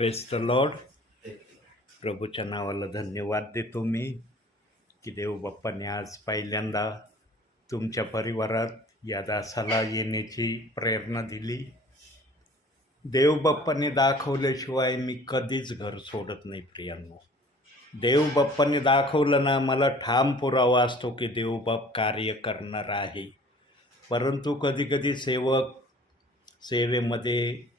Praise the Lord. प्रभूच्या नावाला धन्यवाद देतो मी की देव बाप्पाने आज पहिल्यांदा तुमच्या परिवारात या दासाला येण्याची प्रेरणा दिली. देव बाप्पाने दाखवल्याशिवाय मी कधीच घर सोडत नाही प्रियांनो. देव बाप्पाने दाखवलं ना, मला ठाम पुरावा असतो की देव बाप कार्य करणार आहे. परंतु कधीकधी सेवेमध्ये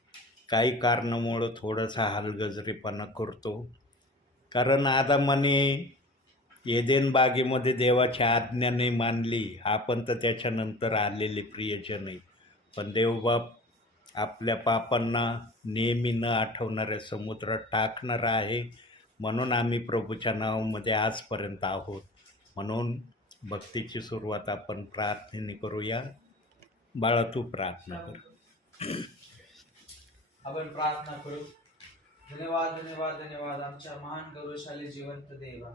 काही कारणामुळं थोडासा हलगर्जीपणा करतो. कारण आदामाने एदेन बागेमध्ये देवाची आज्ञा नाही मानली. आपण तर त्याच्यानंतर आलेले प्रियजन आहे. पण देवबाप आपल्या पापांना नेहमी न आठवणाऱ्या समुद्रात टाकणार आहे. म्हणून आम्ही प्रभूच्या नावामध्ये आजपर्यंत आहोत. म्हणून भक्तीची सुरुवात आपण प्रार्थनेने करूया. बाळा, तू प्रार्थना कर. आपण प्रार्थना करू. धन्यवाद धन्यवाद धन्यवाद आमच्या महान गौरवशाली जिवंत देवा.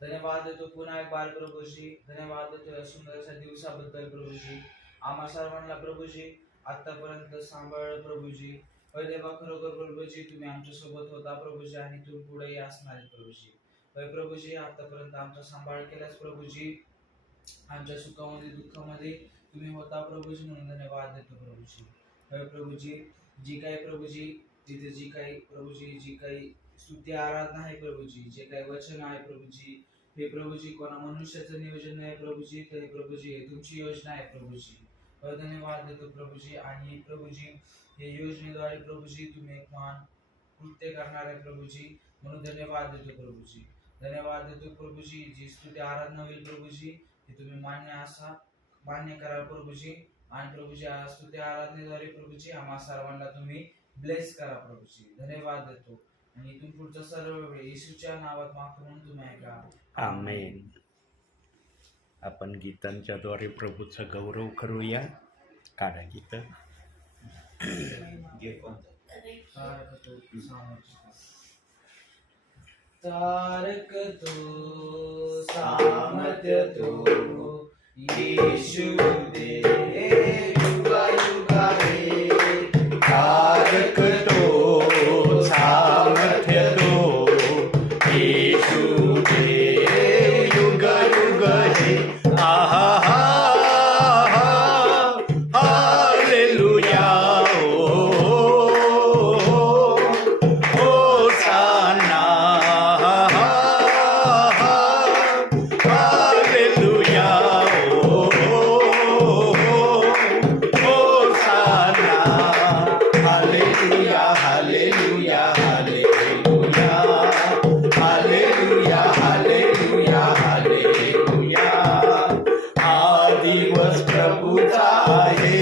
धन्यवाद देतो पुन्हा एक बार प्रभूजी. धन्यवाद देतो या सुंदरशा दिवसाबद्दल प्रभूजी. आम्हा सर्वांना प्रभूजी आतापर्यंत सांभाळ प्रभूजी. देवा, खरोखर प्रभूजी तुम्ही आमच्या सोबत होता प्रभूजी आणि तुम्ही पुढेही असणार आहे प्रभूजी. प्रभूजी आतापर्यंत आमचा सांभाळ केलास प्रभूजी. आमच्या सुखामध्ये दुःखामध्ये तुम्ही होता प्रभूजी, म्हणून धन्यवाद देतो प्रभूजी. प्रभूजी जी काही प्रभूजी तिथे जी काही प्रभूजी जी काही स्तुती आराधना आहे प्रभूजी, जे काही वचन आहे प्रभूजी, हे प्रभूजी कोणा मनुष्याचं नियोजन नाही प्रभूजी, तर प्रभूजी हे तुमची योजना आहे प्रभूजी. धन्यवाद देतो प्रभूजी. आणि प्रभूजी हे योजनेद्वारे प्रभूजी तुम्ही एक महान कृत्य करणार आहे प्रभूजी, म्हणून धन्यवाद देतो प्रभूजी. धन्यवाद देतो प्रभूजी. जी स्तुती आराधना होईल प्रभूजी ती तुम्ही मान्य करा प्रभूजी. आणि प्रभूजी स्तुती आराधनेद्वारे प्रभूजी आम्हा सर्वांना तुम्ही ब्लेस करा प्रभूजी. धन्यवाद देतो आणि इथून पुढचा सर्व वेळ येशूच्या नावात मागतो म्हणून तुम्ही ऐका. आमेन. आपण गीतांच्या द्वारे प्रभूचा गौरव करूया. काढा गीत. तारक तो सामर्थ्य तो येशू दे युगा युगा रे. तारक तो सामर्थ्य तो येशू दे युग युग हे. आहा हालेलुया. होसाना हालेलुया. Hallelujah, hallelujah, hallelujah, hallelujah, hallelujah, hallelujah. हा दिवस प्रभूचा आहे,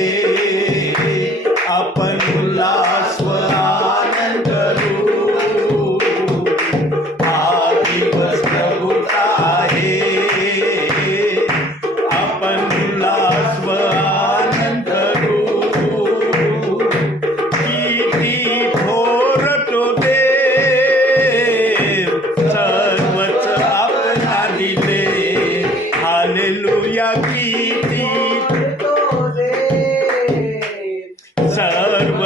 आपण उल्हास व आनंद करू. हा दिवस प्रभूचा आहे, आपण उल्हास व आनंद करू. हालेलुया. किती सर्व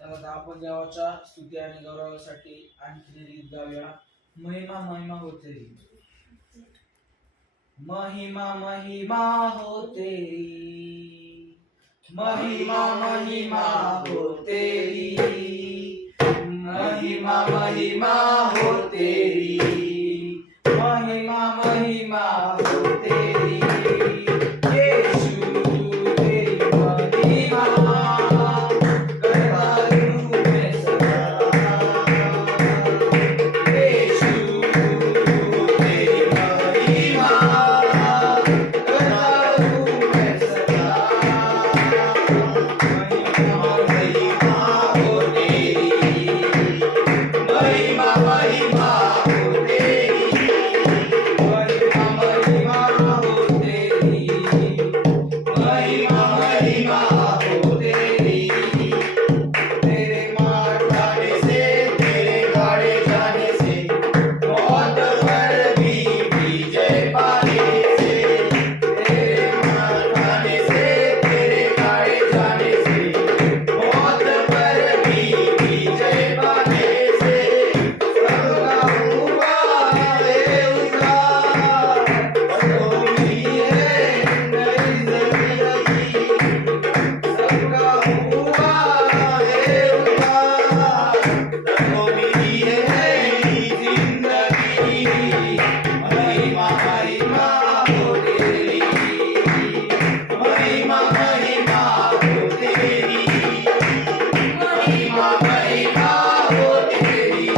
तर आता आपण देवाच्या स्तुती आणि गौरवासाठी आणखी गीत गाऊया. महिमा महिमा हो तेरी, महिमा महिमा हो तेरी, महिमा महिमा हो तेरी, महिमा महिमा हो तेरी, महिमा महिमा हो तेरी, यीशु तेरी महिमा करता हूँ मैं सदा, यीशु तेरी महिमा करता हूँ मैं सदा, महिमा महिमा हो तेरी, महिमा महिमा हो तेरी, महिमा महिमा हो तेरी, महिमा महिमा हो तेरी, तेरे मार खाने से तेरे गाड़े जाने से मौत पर भी विजय पाने से, तेरे मार खाने से तेरे गाड़े जाने से मौत पर भी विजय पाने से, सबका हुआ है उद्धार, होनी है नई जिंदगी, सबका हुआ है उद्धार, होनी है नई जिंदगी, महिमा महिमा हो तेरी, महिमा महिमा हो तेरी, महिमा महिमा हो तेरी,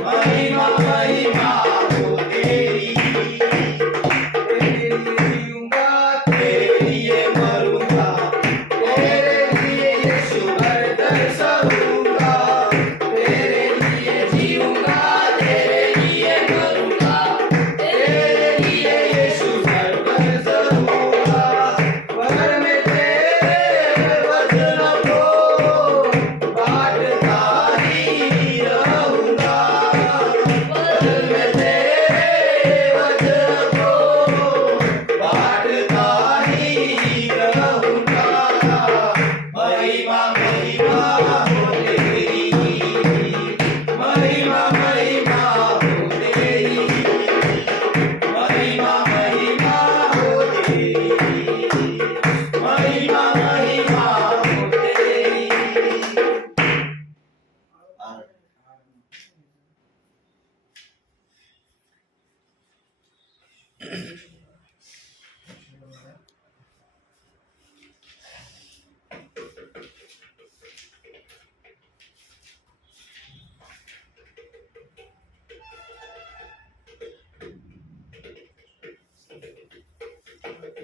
महिमा महिमा हो तेरी, तेरे लिए जीऊंगा तेरे लिए मरूंगा, तेरे लिए यीशु हरदम सहूंगा, तेरे लिए जीऊंगा तेरे लिए मरूंगा, तेरे लिए यीशु हरदम सहूंगा, पर मैं तेरे वचनों को बांटता ही रहूंगा, पर मैं तेरे वचनों को बांटता ही रहूंगा, महिमा महिमा हो तेरी, महिमा महिमा हो तेरी, महिमा महिमा हो तेरी, महिमा महिमा हो तेरी.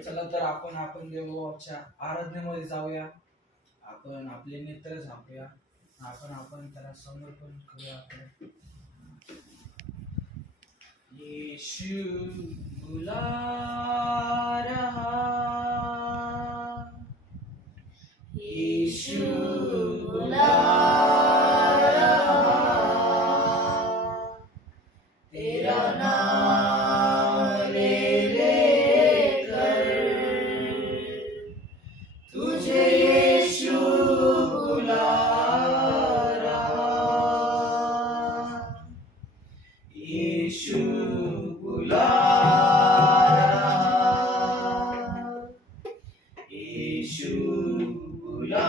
चला तर आपण देवाच्या आराधनेमध्ये जाऊया. आपण आपले नेत्र झाकूया. आपण त्याला समर्पण करूया. आपण यीशु बुला रहा, यीशु बुला रहा, तेरा नाम ले लेकर तुझे यीशु बुला रहा, यीशु बुला रहा, यीशु बुला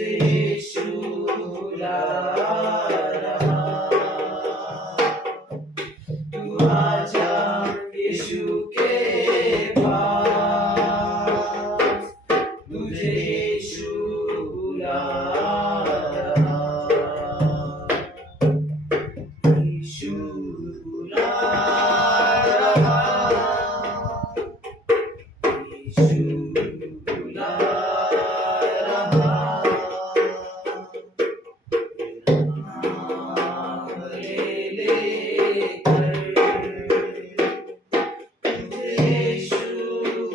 तुझे यीशु बुला रहा, तू आजा यीशु के पास, तुझे यीशु बुला रहा, यीशु बुला रहा, यीशु बुला रहा, नाम ले लेकर तुझे यीशु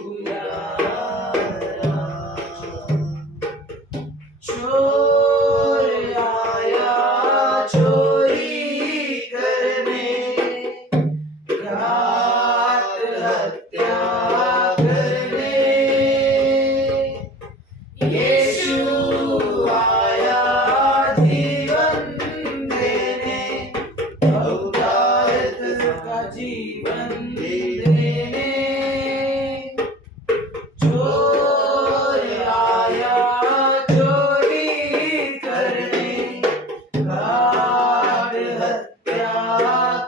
बुला रहा, चोर आया चोरी करने, घात हत्या करने, यीशु आया जीवन देने, बहुतायत का जीवन देने, चोर आया चोरी करने, घात हत्या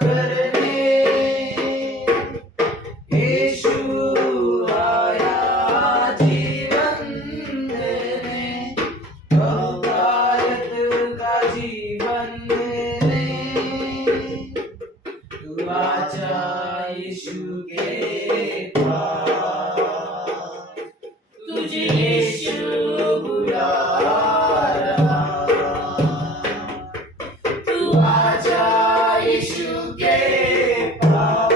करने, यीशु आया जीवन देने, बहुतायत का जीवन देने, तू आजा यीशु के पास, तुझे यीशु बुला रहा, तू आजा यीशु के पास,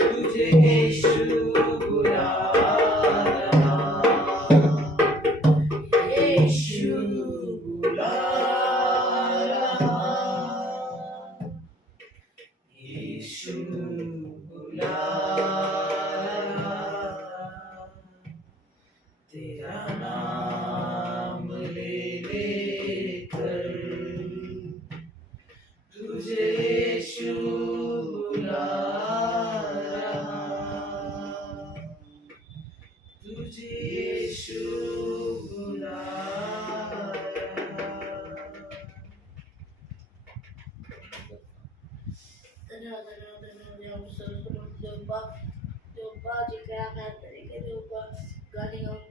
तुझे यीशु बुला रहा, यीशु बुला रहा, यीशु बुला रहा, तेरा नाम ले लेकर तुझे यीशु बुला रहा, तुझे यीशु बुला रहा। देवबा जिकडे आम्ही तरीके देवबा गाणी गाऊन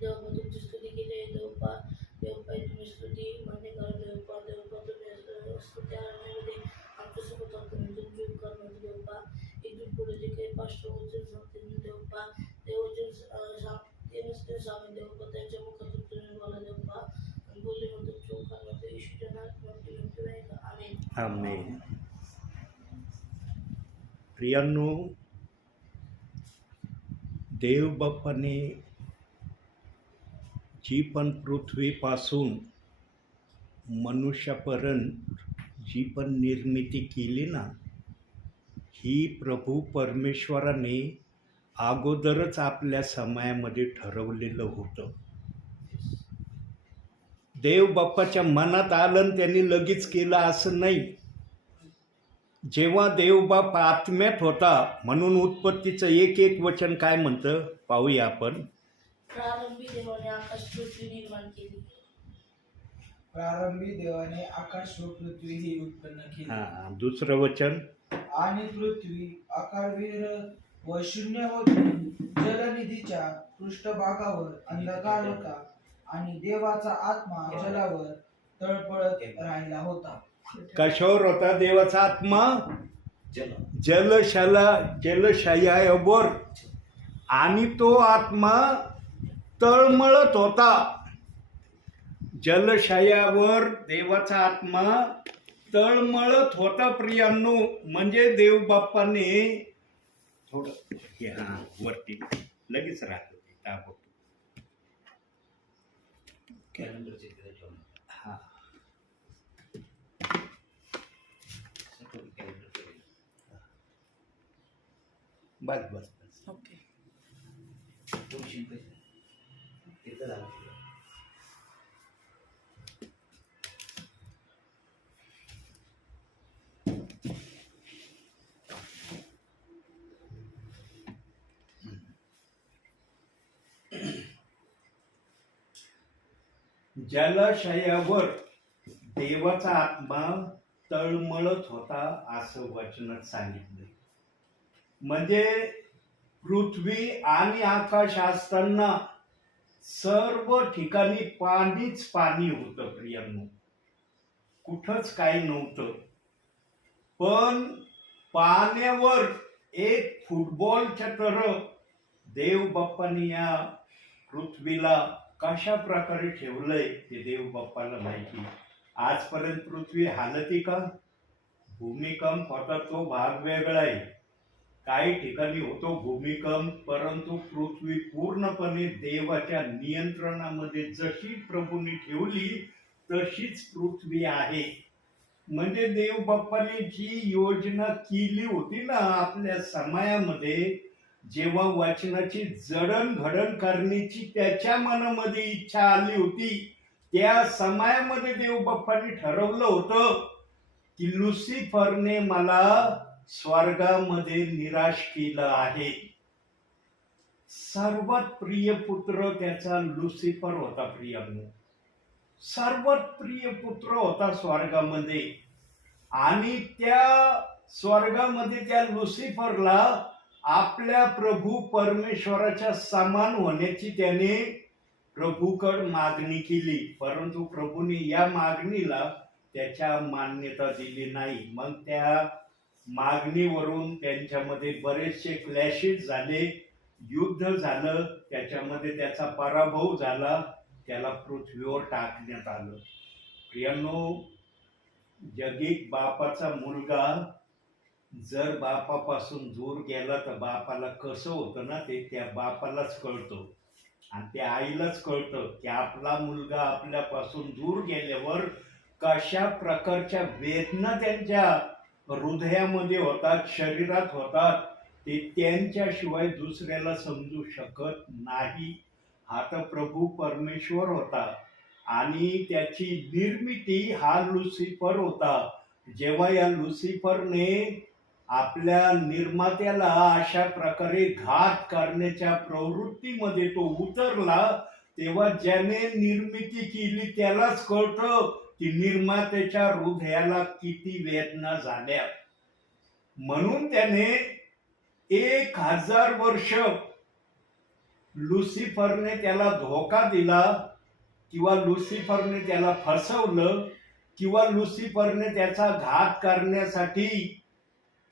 देवबा तुमची स्तुती केली देवबा देवबा तुम्ही स्तुती मान्य करा देवबा देवबा तुम्ही स्तुती आणण्यामध्ये आमच्यासोबत तुम्ही तुमची उपकार नव्हते देवबा इथून पुढे जे काही पास्टर वचन सांगतील देवबा ते वचन सांगते सांगा देवबा त्यांच्या मुखातून तुम्ही बोला देवबा आणि बोलले मग तुमची उपकार नव्हते येशूच्या नावात म्हणते नाही का आमेन आमेन. प्रियांनो, देव बाप्पाने जी पण पृथ्वीपासून मनुष्यापर्यंत जी पण निर्मिती केली ना, ही प्रभू परमेश्वराने अगोदरच आपल्या समयामध्ये ठरवलेलं होतं. देव बाप्पाच्या मनात आलं आणि त्यांनी लगेच केलं असं नाही. जेव्हा देवबाप आत्म्यात होता, म्हणून उत्पत्तीचं एक एक वचन काय म्हणतं पाहूया आपण. प्रारंभी देवाने आकाश पृथ्वी निर्माण केली. प्रारंभी देवाने आकाश व पृथ्वी ही उत्पन्न केली. दुसरं वचन, आणि पृथ्वी आकारविहीन व शून्य होती, जलनिधीच्या पृष्ठभागावर अंधकार होता आणि देवाचा आत्मा जलावर तळपळत राहिला होता. कशावर होता देवाचा आत्मा? जलशयावर. आणि तो आत्मा तळमळत होता. जलशयावर देवाचा आत्मा तळमळत होता. प्रियांनो, म्हणजे देवबाप्पाने थोडं वरती लगेच राहत ताबडतोब हा बस बस बस. ओके. जलाशयावर देवाचा आत्मा तळमळत होता असं वचनात सांगितलं. म्हणजे पृथ्वी आणि आकाश असताना सर्व ठिकाणी पाणीच पाणी होतं प्रियांनो, कुठंच काही नव्हतं. पण पाण्यावर एक फुटबॉलच्या तरफ देव बाप्पाने या पृथ्वीला कशा प्रकारे ठेवलंय ते देव बाप्पाला माहिती. आजपर्यंत पृथ्वी हालती का? भूमिकंप होता तो भाग वेगळा आहे, काही ठिकाणी होतो भूमिकंप, परंतु पृथ्वी पूर्णपणे देवाच्या नियंत्रणामध्ये जशी प्रभूने ठेवली तशीच पृथ्वी आहे. म्हणजे देव बाप्पाने जी योजना केली होती ना आपल्या समायामध्ये, जेव्हा वाचनाची जडणघडण करण्याची त्याच्या मनामध्ये इच्छा आली होती, त्या समायामध्ये देव बाप्पाने ठरवलं होतं की लुसिफरने मला स्वर्गामध्ये निराश केलं आहे. सर्वात प्रिय पुत्र त्याचा लुसिफर होता प्रियांनो, सर्वात प्रिय पुत्र होता स्वर्गामध्ये. आणि त्या स्वर्गामध्ये त्या लुसिफरला आपल्या प्रभू परमेश्वराच्या समान होण्याची त्याने प्रभूकडे मागणी केली, परंतु प्रभूने या मागणीला त्याच्या मान्यता दिली नाही. मग त्या मागणीवरून त्यांच्यामध्ये बरेचसे क्लॅशेस झाले, युद्ध झालं, त्याच्यामध्ये त्याचा पराभव झाला, त्याला पृथ्वीवर टाकण्यात आलं. प्रियांनो, जगिक बापाचा मुलगा जर बापापासून दूर गेला तर बापाला कसं होतं ना ते त्या बापालाच कळतं आणि त्या आईलाच कळतं की आपला मुलगा आपल्यापासून दूर गेल्यावर कशा प्रकारच्या वेदना त्यांच्या हृदयामध्ये होतात, शरीरात होतात, ते त्यांच्याशिवाय दुसऱ्याला समजू शकत नाही. हा तर प्रभू परमेश्वर होता आणि त्याची निर्मिती हा लुसिफर होता. जेव्हा या लुसिफरने आपल्या निर्मात्याला अशा प्रकारे घात करण्याच्या प्रवृत्तीमध्ये तो उतरला, तेव्हा ज्याने निर्मिती केली त्यालाच कळतं की निर्मात्याच्या हृदयाला किती वेदना झाल्या. म्हणून त्याने 1000 वर्ष लुसिफरने त्याला धोका दिला, किंवा लुसिफरने त्याला फसवलं, किंवा लुसिफरने त्याचा घात करण्यासाठी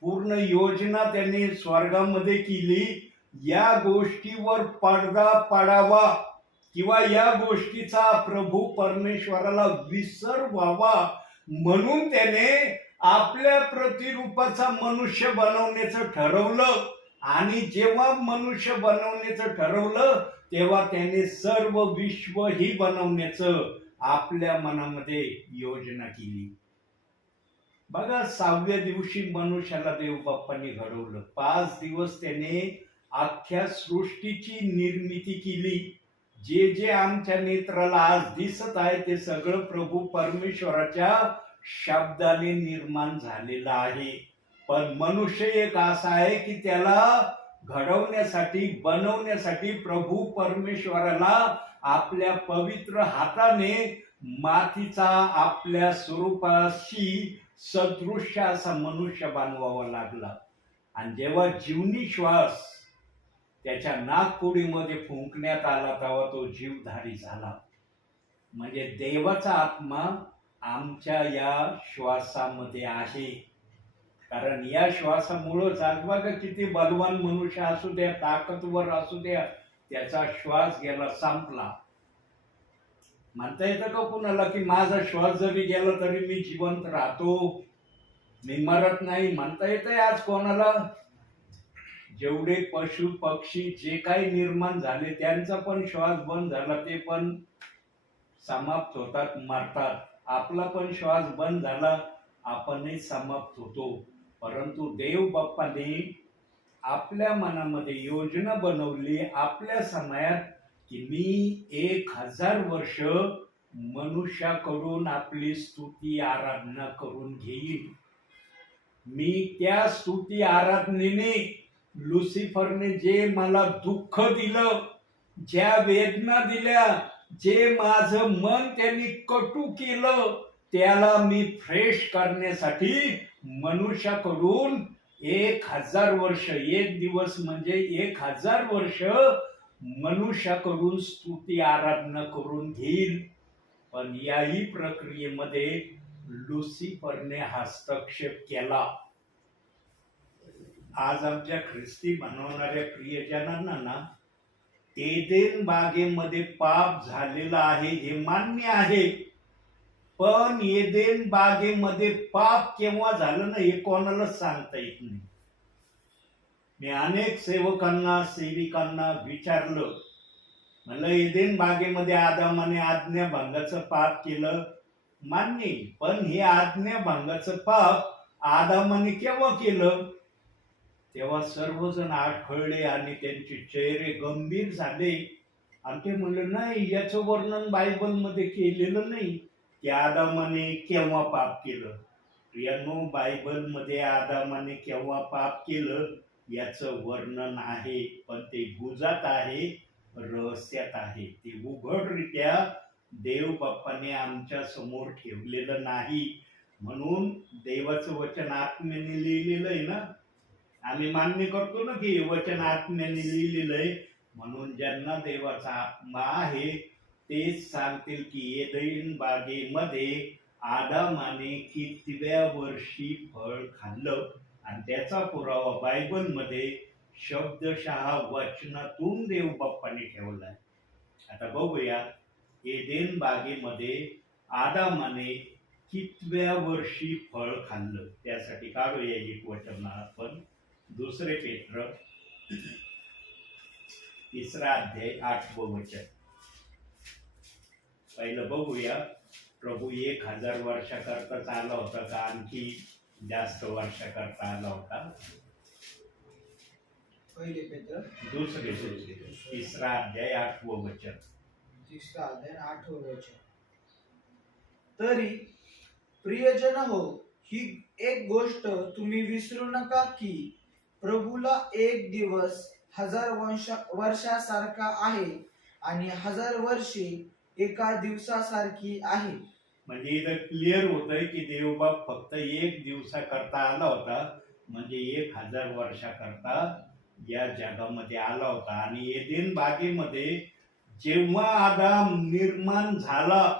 पूर्ण योजना त्याने स्वर्गामध्ये केली. या गोष्टीवर पडदा पडावा किंवा या गोष्टीचा प्रभू परमेश्वराला विसर व्हावा म्हणून त्याने आपल्या प्रतिरूपाचा मनुष्य बनवण्याचं ठरवलं. आणि जेव्हा मनुष्य बनवण्याचं ठरवलं तेव्हा त्याने सर्व विश्व ही बनवण्याचं आपल्या मनामध्ये योजना केली. बघा, 6व्या दिवशी मनुष्याला देव बाप्पांनी घडवलं. 5 दिवस त्याने अख्ख्या सृष्टीची निर्मिती केली. जे जे आमच्या नेत्राला आज दिसत आहे ते सगळं प्रभू परमेश्वराच्या शब्दाने निर्माण झालेलं आहे. पण मनुष्य एक असा आहे की त्याला घडवण्यासाठी, बनवण्यासाठी प्रभू परमेश्वराला आपल्या पवित्र हाताने मातीचा आपल्या स्वरूपाशी सदृश्य असा मनुष्य बनवावा लागला. आणि जेव्हा जीवनी श्वास त्याच्या नाकपुडीमध्ये फुंकण्यात आला तेव्हा तो जीवधारी झाला. म्हणजे देवाचा आत्मा आमच्या या श्वासामध्ये आहे. कारण या श्वासामुळं जागवा का किती बलवान मनुष्य असू द्या, ताकदवर असू द्या, त्याचा श्वास गेला, संपला. म्हणता येतं का कुणाला की माझा श्वास जरी गेला तरी मी जिवंत राहतो, मी मरत नाही? म्हणता येतंय आज कोणाला? जेवढे पशु पक्षी जे काही निर्माण झाले त्यांचा पण श्वास बंद झाला, ते पण समाप्त होतात, मरतात. आपला पण श्वास बंद झाला, आपणही समाप्त होतो. परंतु देव बाप्पाने आपल्या मनामध्ये योजना बनवली आपल्या समयात की मी 1000 वर्ष मनुष्याकडून आपली स्तुती आराधना करून घेईन. मी त्या स्तुती आराधनेने लुसिफरने जे मला दुःख दिलं, ज्या वेदना दिल्या, जे माझं मन त्यांनी कटू केलं त्याला मी फ्रेश करण्यासाठी मनुष्याकडून 1000 वर्ष, एक दिवस म्हणजे 1000 वर्ष मनुष्याकडून स्तुती आराधना करून घेईल. पण याही प्रक्रियेमध्ये लुसिफरने हस्तक्षेप केला. आज आमच्या ख्रिस्ती बनवणाऱ्या प्रियजनांना ना एदेन बागेमध्ये पाप झालेलं आहे हे मान्य आहे, पण एदेन बागेमध्ये पाप केव्हा झालं ना हे कोणालाच सांगता येत नाही. मी अनेक सेवकांना सेविकांना विचारलं, म्हणलं एदेन बागेमध्ये आदामाने आज्ञाभंगाचं पाप केलं मान्य, पण हे आज्ञाभंगाचं पाप आदामाने केव्हा केलं? तेव्हा सर्वजण आठवले आणि त्यांचे चेहरे गंभीर झाले आणि ते म्हणले, नाही, याचं वर्णन बायबलमध्ये केलेलं नाही की आदामाने केव्हा पाप केलं. प्रियांनो, बायबलमध्ये आदामाने केव्हा पाप केलं याचं वर्णन आहे, पण ते गुजात आहे, रहस्यात आहे. ते उघडरित्या देव बाप्पाने आमच्या समोर ठेवलेलं नाही. म्हणून देवाचं वचन आत्म्याने लिहिलेलं आहे ना, आम्ही मान्य करतो ना की वचन आत्म्याने लिहिलेलं आहे. म्हणून ज्यांना देवाचा आत्मा आहे तेच सांगतील की एदेन बागेमध्ये आदामाने कितव्या वर्षी फळ खाल्लं, आणि त्याचा पुरावा बायबलमध्ये शब्दशः वचनातून देव बाप्पाने ठेवलाय. आता बघूया एदेन बागेमध्ये आदामाने कितव्या वर्षी फळ खाल्लं. त्यासाठी काढूया एक वचन आपण, 2 पेत्र 3 अध्याय 8 वचन. पहिलं बघूया, प्रभू 1000 वर्षाकरताच आला होता का आणखी जास्त वर्षाकरता आला होता? पहिले पेत्र 3 अध्याय 8 वचन. 3 अध्याय 8 वचन. तरी प्रियजन हो, ही एक गोष्ट तुम्ही विसरू नका की प्रभूला एक दिवस 1000 वर्षासारखा आहे आणि 1000 वर्षे एका दिवसासारखी आहे. म्हणजे इथं क्लिअर होतंय की देवबाप फक्त एक दिवसाकरता आला होता, म्हणजे 1000 वर्षाकरता या जगामध्ये आला होता. आणि एदेन बागेमध्ये जेव्हा आदाम निर्माण झाला,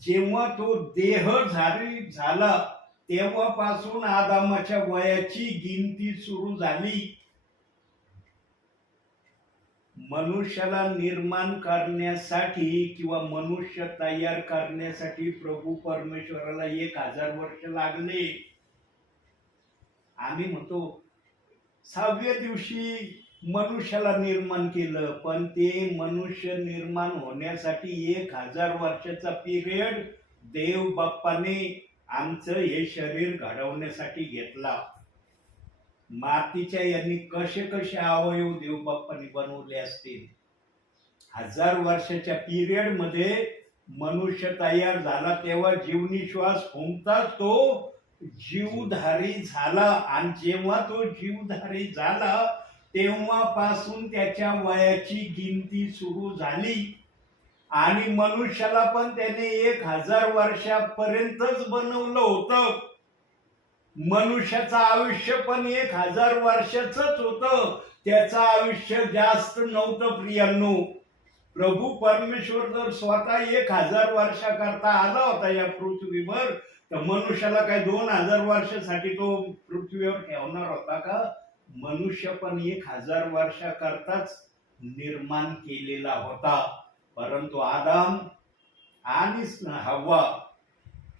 जेव्हा तो देहधारी झाला, तेव्हापासून आदामाच्या वयाची गिनती सुरू झाली. मनुष्याला निर्माण करण्यासाठी किंवा मनुष्य तयार करण्यासाठी प्रभू परमेश्वराला 1000 वर्ष लागले. आम्ही म्हणतो 6व्या दिवशी मनुष्याला निर्माण केलं, पण ते मनुष्य निर्माण होण्यासाठी 1000 वर्षाचा पिरियड देव बाप्पाने आमचं हे शरीर घडवण्यासाठी घेतला. मातीच्या यांनी कसे कसे अवयव देव बाप्पाने बनवले असतील. 1000 वर्षाच्या पिरियड मध्ये मनुष्य तयार झाला, तेव्हा जीवनी श्वास फुंकताच तो जीवधारी झाला. आणि जेव्हा तो जीवधारी झाला तेव्हापासून त्याच्या वयाची गिनती सुरू झाली. आणि मनुष्याला पण त्याने 1000 वर्षापर्यंतच बनवलं होतं. मनुष्याचं आयुष्य पण 1000 वर्षाचंच होतं, त्याचं आयुष्य जास्त नव्हतं. प्रियांनो, प्रभू परमेश्वर जर स्वतः 1000 वर्षाकरता आला होता या पृथ्वीवर, तर मनुष्याला काय 2000 वर्षासाठी तो पृथ्वीवर ठेवणार होता का? मनुष्य पण 1000 वर्षाकरताच निर्माण केलेला होता. परंतु आदाम आणि हव्वा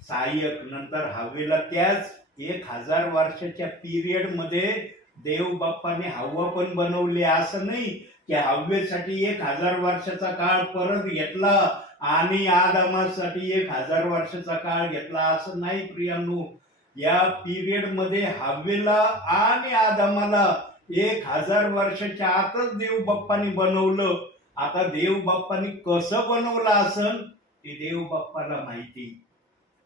सहाय्यक, नंतर हव्वेला त्याच 1000 वर्षाच्या पिरियड मध्ये देव बाप्पाने हव्वा पण बनवली. असं नाही की हव्वेसाठी 1000 वर्षाचा काळ परत घेतला आणि आदामासाठी 1000 वर्षाचा काळ घेतला, असं नाही. प्रियांनो, या पिरियड मध्ये हव्वेला आणि आदामाला 1000 वर्षाच्या आतच देव बाप्पाने बनवलं. आता देव बाप्पाने कसं बनवलं असन ते देव बाप्पाला माहिती,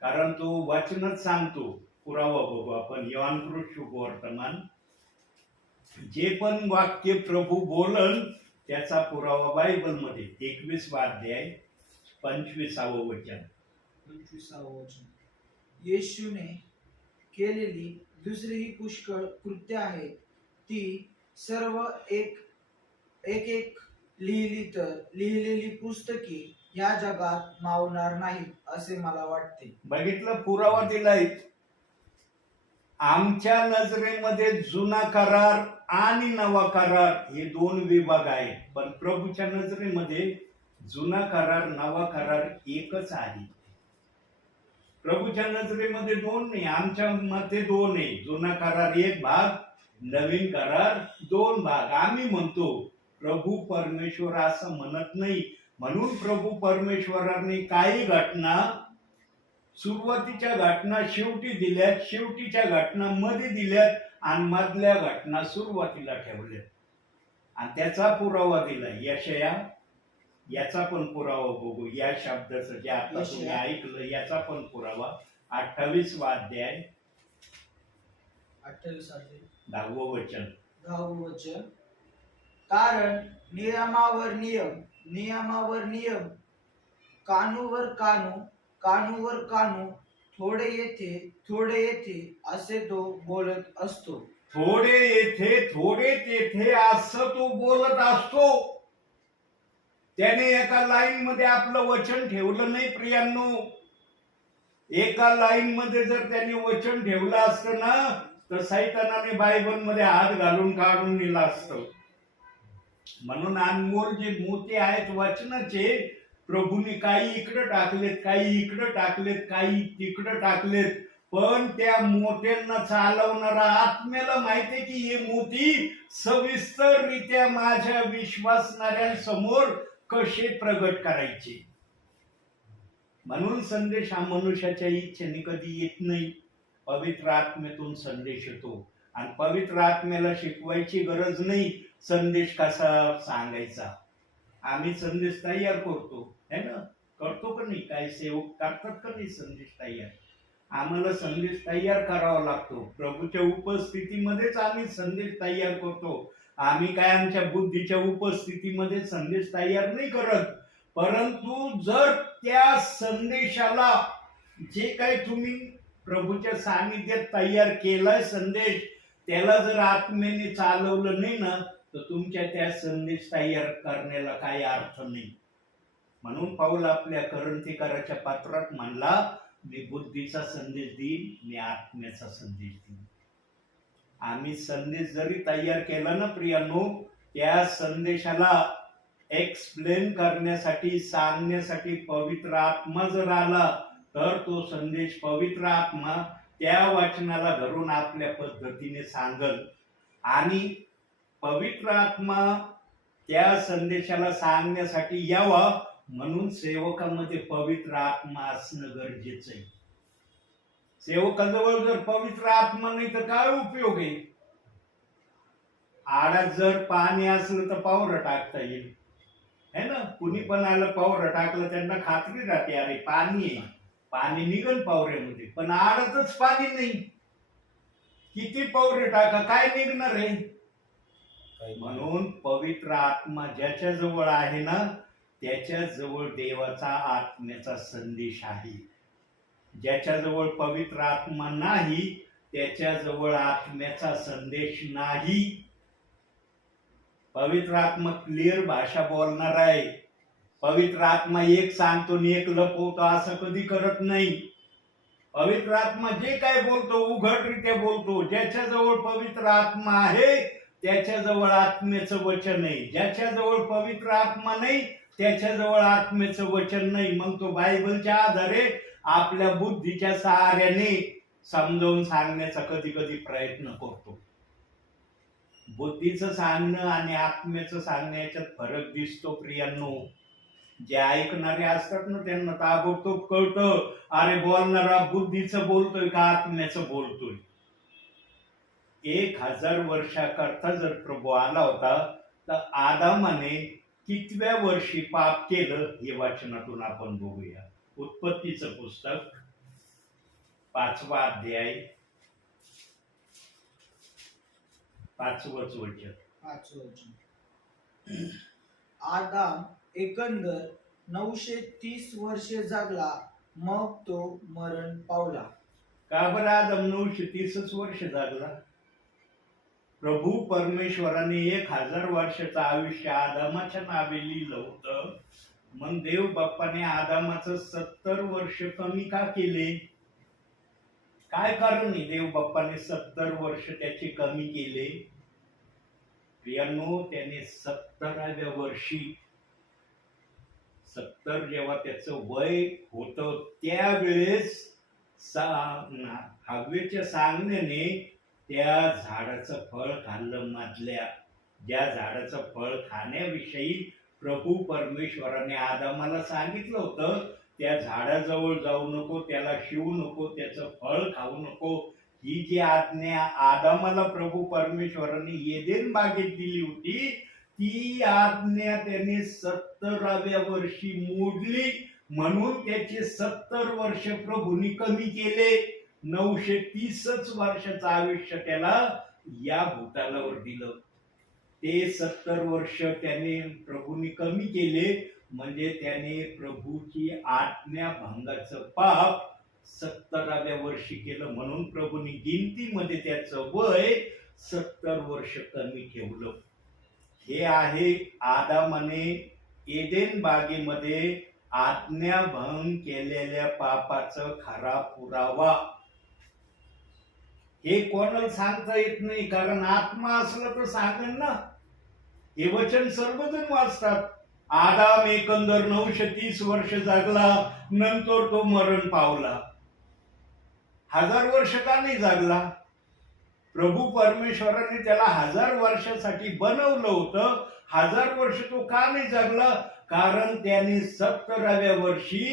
कारण तो वचनच सांगतो. पुरावा बघू आपण, योहान शुभवर्तमान. जे पण वाक्य प्रभू बोलन त्याचा पुरावा बायबलमध्ये 21 अध्याय 25वे वचन. 25वे वचन. येशूने केलेली दुसरी ही पुष्कळ कृत्य आहे, ती सर्व एक एक लिहिलेली पुस्तकी या जगात मावणार नाहीत असे मला वाटते. बघितलं, पुरावा दिलाय. आमच्या नजरेमध्ये जुना करार आणि नवा करार हे 2 विभाग आहेत, पण प्रभूच्या नजरेमध्ये जुना करार नवा करार एकच आहे. प्रभूच्या नजरेमध्ये 2 नाही, आमच्या मध्ये 2 आहे. जुना करार 1 भाग, नवीन करार 2 भाग. आम्ही म्हणतो, प्रभू परमेश्वर असं म्हणत नाही. म्हणून प्रभू परमेश्वरांनी काही घटना सुरुवातीच्या घटना शेवटी दिल्यात, शेवटीच्या घटना मध्ये दिल्यात आणि मधल्या घटना सुरुवातीला ठेवल्यात. आणि त्याचा पुरावा दिला यशाया. याचा पण पुरावा बघू. या शब्दाचं जे आता तुम्ही ऐकलं याचा पण पुरावा 28वा अध्याय 10वं वचन. 10वं वचन. कारण नियमावर नियम, नियमावर नियम, कानूवर कानू, कानूवर कानू, थोडे येथे थोडे येथे असे तो बोलत असतो. थोडे येथे थोडे तेथे असं तो बोलत असतो. त्याने एका लाईन मध्ये आपलं वचन ठेवलं नाही प्रियांनो. एका लाईन मध्ये जर त्याने वचन ठेवलं असतं ना, तर सैतानाने बायबल मध्ये हात घालून काढून नेलं असतं. म्हणून अनमोल जे मोती आहेत वचनाचे, प्रभूने काही इकडे टाकलेत, काही इकडे टाकलेत, काही तिकडे टाकलेत, पण त्या मोत्यांना चालवणारा आत्म्याला माहितीये की हे मोती सविस्तररित्या माझ्या विश्वासणाऱ्यांसमोर कसे प्रगट करायचे. म्हणून संदेश हा मनुष्याच्या इच्छेने कधी येत नाही, पवित्र आत्म्यातून संदेश येतो. आणि पवित्र आत्म्याला शिकवायची गरज नाही संदेश कसा सांगायचा. आम्ही संदेश तयार करतो, है ना? करतो का नाही? काय सेवक करतात का नाही संदेश तयार? आम्हाला संदेश तयार करावा लागतो. प्रभूच्या उपस्थितीमध्येच आम्ही संदेश तयार करतो. आम्ही काय आमच्या बुद्धीच्या उपस्थितीमध्ये संदेश तयार नाही करत. परंतु जर त्या संदेशाला जे काही तुम्ही प्रभूच्या सानिध्यात तयार केलाय संदेश, त्याला जर आत्म्याने चालवलं नाही ना, तर तुमच्या त्या संदेश तयार करण्याला काही अर्थ नाही. म्हणून पाऊल आपल्या करंथीकराच्या पत्रात म्हणला, मी बुद्धीचा संदेश देईन, मी आत्म्याचा संदेश देईन. आम्ही संदेश जरी तयार केला ना प्रियांनो, त्या संदेशाला एक्सप्लेन करण्यासाठी, सांगण्यासाठी पवित्र आत्मा जर आला, तर तो संदेश पवित्र आत्मा त्या वचनाला धरून आपल्या पद्धतीने सांगल. आणि पवित्र आत्मा त्या संदेशाला सांगण्यासाठी यावा, म्हणून सेवकामध्ये पवित्र आत्मा असणं गरजेचं आहे. सेवकाजवळ जर पवित्र आत्मा नाही तर काय उपयोग आहे? आडात जर पाणी असलं तर पावरं टाकता येईल, है ना? कुणी पण आलं पावरं टाकलं, त्यांना खात्री राहते अरे पाणी आहे, पाणी निघल पावऱ्यामध्ये. पण आडातच पाणी नाही, किती पावरे टाका, काय निघणार आहे? म्हणून पवित्र आत्मा ज्याच्या जवळ आहे ना, त्याच्या जवळ देवाचा आत्म्याचा संदेश आहे. ज्याच्याजवळ पवित्र आत्मा नाही, त्याच्याजवळ आत्म्याचा संदेश नाही. पवित्र आत्मा क्लिअर भाषा बोलणार आहे. पवित्र आत्मा एक सांगतो आणि एक लपवतो असं कधी करत नाही. पवित्र आत्मा जे काय बोलतो उघडरित्या बोलतो. ज्याच्याजवळ पवित्र आत्मा आहे त्याच्याजवळ आत्म्याचं वचन आहे. ज्याच्याजवळ पवित्र आत्मा नाही त्याच्याजवळ आत्म्याचं वचन नाही. मग तो बायबलच्या आधारे आपल्या बुद्धीच्या सहाऱ्याने समजावून सांगण्याचा कधी कधी प्रयत्न करतो. बुद्धीचं सांगणं आणि आत्म्याचं सांगण्याच्यात फरक दिसतो प्रियांनो. जे ऐकणारे असतात ना, त्यांना ताबडतोब कळतं, अरे बोलणारा बुद्धीचं बोलतोय का आत्म्याचं बोलतोय. 1000 वर्षाकरता जर प्रभू आला होता, तर आदामाने कितव्या वर्षी पाप केलं हे वाचनातून आपण बघूया. उत्पत्तीचं पुस्तक 5वा अध्याय 5वं वचन. आदाम एकंदर 930 वर्षे जगला, मग तो मरण पावला. का बरं आदम 930 वर्ष जगला? प्रभू परमेश्वराने 1000 वर्षाचं आयुष्य आदामाच्या नावे लिहिलं होतं. मग देव बाप्पाने आदामाचं 70 वर्ष कमी का केले? काय कारण आहे देव बाप्पाने 70 वर्ष त्याचे कमी केले? प्रियांनो, त्याने 70व्या वर्षी 70 जेव्हा त्याचं वय होतं त्यावेळेस हवेच्या सांगण्याने त्या झाडाचं फळ खाल्लं. मधल्या ज्या झाडाचं फळ खाण्याविषयी प्रभू परमेश्वराने आदामाला सांगितलं होतं, त्या झाडाजवळ जाऊ नको, त्याला शिवू नको, त्याचं फळ खाऊ नको, ही जी आज्ञा आदामाला प्रभू परमेश्वराने एदेन बागेत दिली होती, ती आज्ञा त्याने 70व्या वर्षी मोडली. म्हणून त्याचे 70 वर्ष प्रभूंनी कमी केले. 930 वर्षाचं आयुष्य त्याला या भूतालावर दिलं. ते 70 वर्ष त्याने प्रभूंनी कमी केले, म्हणजे त्याने प्रभूची आज्ञा भंगाचं पाप 70व्या वर्षी केलं. म्हणून प्रभूंनी गिनतीमध्ये त्याचं वय 70 वर्ष कमी ठेवलं. हे आहे आदामाने एदेन बागेमध्ये आज्ञाभंग केलेल्या पापाचं खरा पुरावा. हे कोणाला सांगता येत नाही, कारण आत्मा असलं तर सांगेन ना. हे वचन सर्वजण वाचतात. आदाम एकंदर 930 वर्ष जगला, नंतर तो मरण पावला. 1000 वर्ष का नाही जगला? प्रभू परमेश्वराने त्याला 1000 वर्षासाठी बनवलं होतं. 1000 वर्ष तो का नाही जगला? कारण त्याने 70व्या वर्षी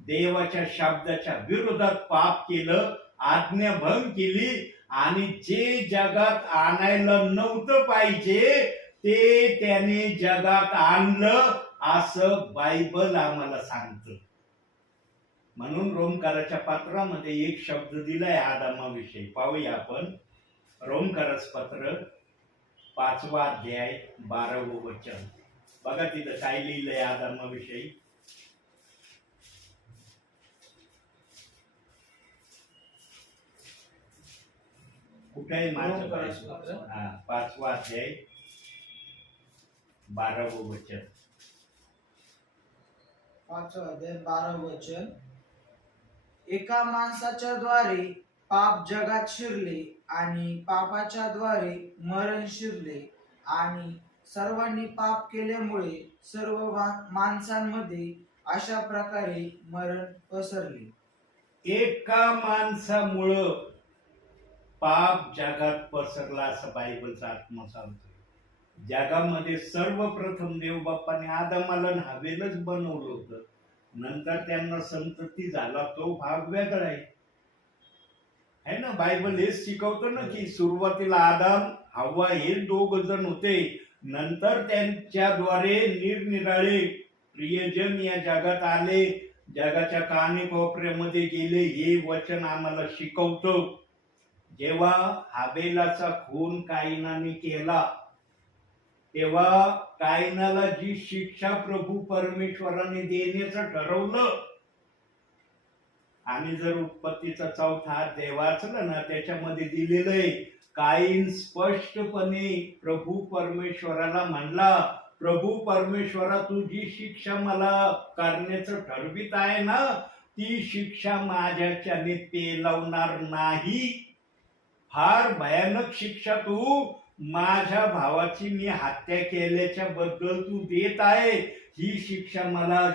देवाच्या शब्दाच्या विरोधात पाप केलं, आज्ञाभंग केली, आणि जे जगात आणायला नव्हतं पाहिजे ते त्याने जगात आणलं, असं बायबल आम्हाला सांगतं. म्हणून रोमकाराच्या पत्रामध्ये एक शब्द दिलाय आदामाविषयी. पाहूया आपण. रोमकाराचं पत्र 5वा अध्याय 12वं वचन. बघा तिथं काय लिहिलंय आदामाविषयी. कुठे आहे माझं? 5वा अध्याय 12वं वचन. 5वा अध्याय 12वं वचन. एका माणसाच्या द्वारे पाप जगात शिरले, आणि पापाच्या द्वारे मरण शिरले, आणि सर्वांनी पाप केल्यामुळे सर्व माणसांमध्ये अशा प्रकारे मरण पसरले. एका माणसामुळं पाप जगात पसरला, असं बायबलचा आत्मा सांगतो. जगामध्ये सर्वप्रथम देव बाप्पाने आदामाला आणि हवेलच बनवलं होतं. नंतर त्यांना संतती झाला, तो भाग वेगळा आहे ना. बायबल हेच शिकवतं ना की सुरुवातीला आदाम हव्वा हे 2 जण होते, नंतर त्यांच्याद्वारे निरनिराळे प्रियजन या जगात आले, जगाच्या कानेकोपऱ्यामध्ये गेले. हे वचन आम्हाला शिकवतं. जेव्हा हाबेलाचा खून कायनाने केला, तेव्हा कायनाला जी शिक्षा प्रभू परमेश्वराने देण्याचं ठरवलं. आम्ही जर उत्पत्तीचा 4था अध्याय वाचला ना, त्याच्यामध्ये दिलेलं आहे, काईन स्पष्टपणे प्रभू परमेश्वराला म्हणला, प्रभू परमेश्वरा, तू जी शिक्षा मला करण्याचं ठरवित आहे ना, ती शिक्षा माझ्याच्याने पेलवणार नाही. फार भयानक शिक्षा तू माझ्या भावाची मी हत्या केल्याच्या बद्दल तू देत आहे. ही शिक्षा मला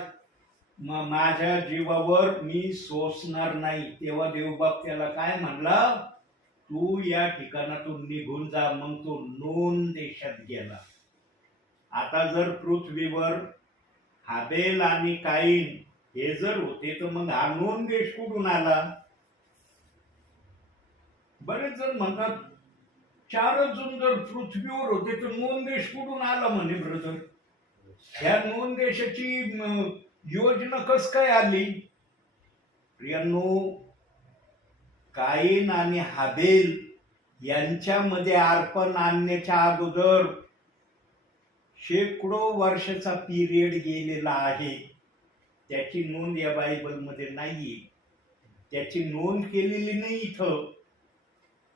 माझ्या जीवावर मी सोसणार नाही. तेव्हा देवबाप त्याला काय म्हणला, तू या ठिकाणातून निघून जा. मग तो नोन देशात गेला. आता जर पृथ्वीवर हाबेल आणि काईन हे जर होते, तर मग हा नोन देश कुठून आला? बरेच जण म्हणतात 4 जण जर पृथ्वीवर होते तर नोन देश कुठून आला म्हणे. ब्रदर, ह्या नोन देशाची योजना कस काय आली? प्रियांनो, काईन आणि हाबेल यांच्यामध्ये अर्पण आणण्याच्या अगोदर शेकडो वर्षाचा पिरियड गेलेला आहे. त्याची नोंद या बायबलमध्ये नाहीये. त्याची नोंद केलेली नाही इथं.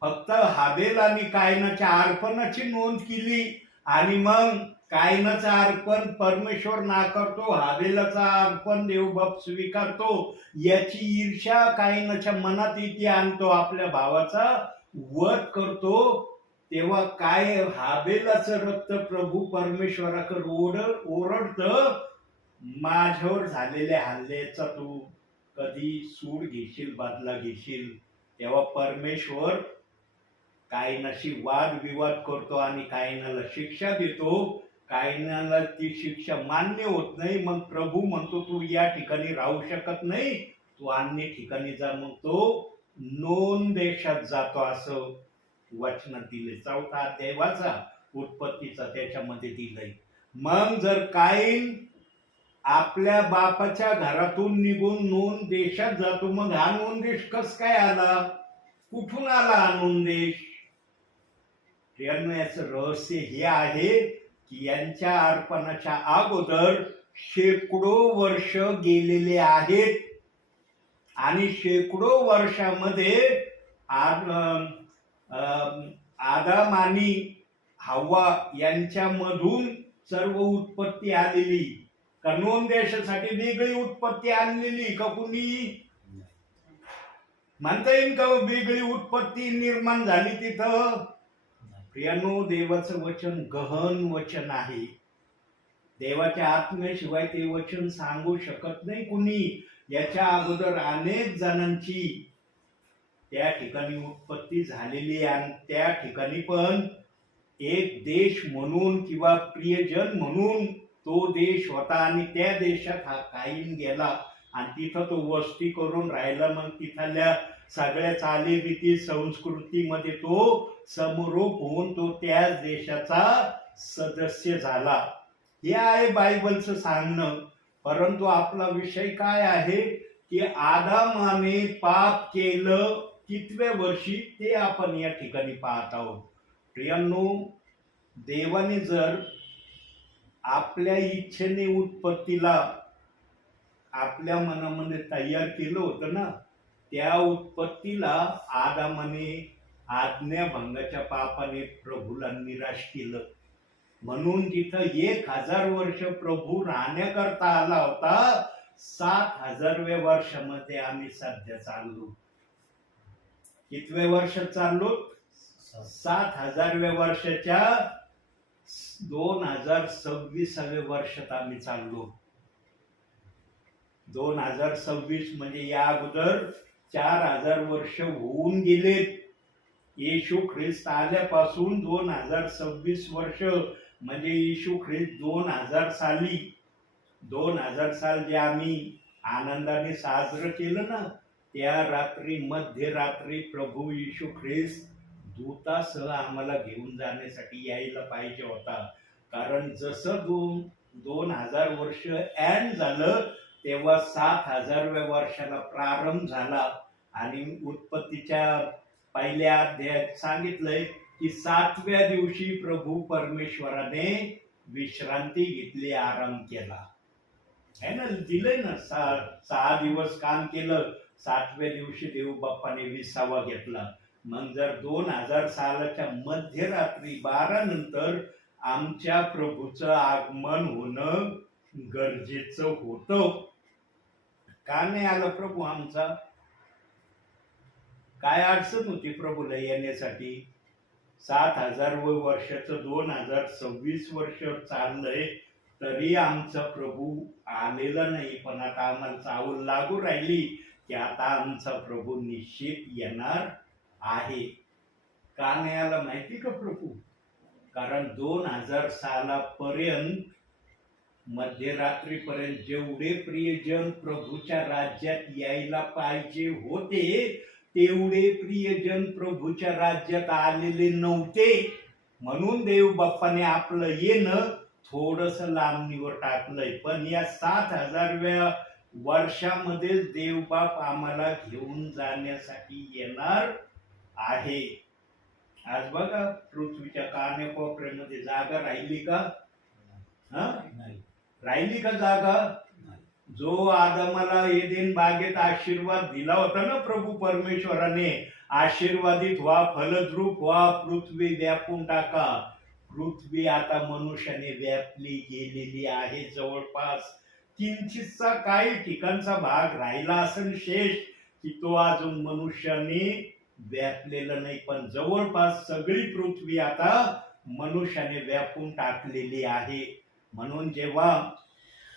फक्त हाबेल आणि कायनाच्या अर्पणाची नोंद केली आणि मग कायनाचं अर्पण परमेश्वर नाकारतो, हाबेलाचा अर्पण देवबाप स्वीकारतो. याची ईर्ष्या कायनाच्या मनात येते आणि तो आपल्या भावाचा वध करतो. तेव्हा काय हाबेलाचं रक्त प्रभू परमेश्वराकडे ओरडतं, माझ्यावर झालेल्या हल्ल्याचा तू कधी सूड घेशील, बदला घेशील. तेव्हा परमेश्वर कायनाशी वाद विवाद करतो आणि कायनाला शिक्षा देतो. कायनाला ती शिक्षा मान्य होत नाही. मग प्रभू म्हणतो तू या ठिकाणी राहू शकत नाही, तू अन्य ठिकाणी जा. मग तो नोन देशात जातो असं वचनात दिले. 4था अध्याय वाचा उत्पत्तीचा, त्याच्यामध्ये दिलंय. मग जर कायन आपल्या बापाच्या घरातून निघून नोन देशात जातो, मग हा नोन देश कस काय आला, कुठून आला हा नोन देश? याचं रहस्य हे आहे की यांच्या अर्पणाच्या अगोदर शेकडो वर्ष गेलेले आहेत आणि शेकडो वर्षामध्ये आदाम आणि हव्वा यांच्यामधून सर्व उत्पत्ती आलेली. का नोन देशासाठी वेगळी उत्पत्ती आणलेली का कुणी? म्हणता येईल का वेगळी उत्पत्ती निर्माण झाली तिथं? प्रियानो, देवाचं वचन गहन वचन आहे. देवाच्या आत्म्याशिवाय ते वचन सांगू शकत नाही कुणी. याच्या अगोदर अनेक जणांची त्या ठिकाणी उत्पत्ती झालेली आणि त्या ठिकाणी पण एक देश म्हणून किंवा प्रियजन म्हणून तो देश होता आणि त्या देशात हा कायन गेला आणि तिथं तो वस्ती करून राहिला. मग तिथल्या सगळ्या चालीरीती संस्कृतीमध्ये तो समरूप होऊन तो त्याच देशाचा सदस्य झाला. हे आहे बायबलचं सांगणं. परंतु आपला विषय काय आहे की आदामाने पाप केलं कितव्या वर्षी ते आपण या ठिकाणी पाहत आहोत. प्रियांनो, देवाने जर आपल्या इच्छेने उत्पत्तीला आपल्या मनामध्ये तयार केलं होतं ना, त्या उत्पत्तीला आदामाने आज्ञाभंगाच्या पापाने प्रभूला निराश केलं. म्हणून जिथं 1000 वर्ष प्रभू राहण्याकरता आला होता, 7000व्या वर्षामध्ये आम्ही सध्या चाललो. कितव्या वर्षात चाललो? 7000व्या वर्षाच्या 2026व्या वर्षात आम्ही चाललो. 2026 म्हणजे या अगोदर 4000 वर्ष होऊन गेलेत. येशू ख्रिस्त आल्यापासून 2026 वर्ष म्हणजे येशू ख्रिस्त 2000 साली 2000 साल जे आम्ही आनंदाने साजरं केलं ना, त्या रात्री मध्यरात्री प्रभू येशू ख्रिस्त दूतासह आम्हाला घेऊन जाण्यासाठी यायला पाहिजे होता. कारण जसं 2000 वर्ष एंड झालं तेव्हा 7000व्या वर्षाला प्रारंभ झाला. आणि उत्पत्तीच्या पहिल्या अध्यायात सांगितलंय की 7व्या दिवशी प्रभू परमेश्वराने विश्रांती घेतली, आराम केला. है ना, दिलंय ना, 6 दिवस काम केलं, 7व्या दिवशी देव बाप्पाने 20वा घेतला. मग जर 2000 सालाच्या मध्यरात्री 12 नंतर आमच्या प्रभूचं आगमन होणं गरजेचं होतं. का नाही आला प्रभू आमचा? काय अडचण होती प्रभूला येण्यासाठी? 7000 वर्षाचं 2026 वर्ष चाललंय तरी आमचा प्रभू आलेला नाही. पण आता आम्हाला चावल लागू राहिली की आता आमचा प्रभू निश्चित येणार आहे. का नाही आला माहिती का प्रभू? कारण 2000 सालापर्यंत मध्यरात्रीपर्यंत जेवढे प्रियजन प्रभूच्या राज्यात यायला पाहिजे होते तेवढे प्रियजन प्रभूच्या राज्यात आलेले नव्हते. म्हणून देव बाप्पाने आपलं येणं थोडस लांबणीवर टाकलंय. पण या 7000व्या वर्षामध्ये देवबाप आम्हाला घेऊन जाण्यासाठी येणार आहे. आज बघा पृथ्वीच्या कानाकोपऱ्यामध्ये जागा राहिली का? राहिली का जागा? जो आदमाला एदेन बागेत आशीर्वाद दिला होता ना प्रभू परमेश्वराने, आशीर्वादित व्हा, फलद्रूप व्हा, पृथ्वी व्यापून टाका. पृथ्वी आता मनुष्याने व्यापली गेलेली आहे. जवळपास किंचितचा काही ठिकाणचा भाग राहिला असेल शेष, की तो अजून मनुष्याने व्यापलेला नाही. पण जवळपास सगळी पृथ्वी आता मनुष्याने व्यापून टाकलेली आहे. म्हणून जेव्हा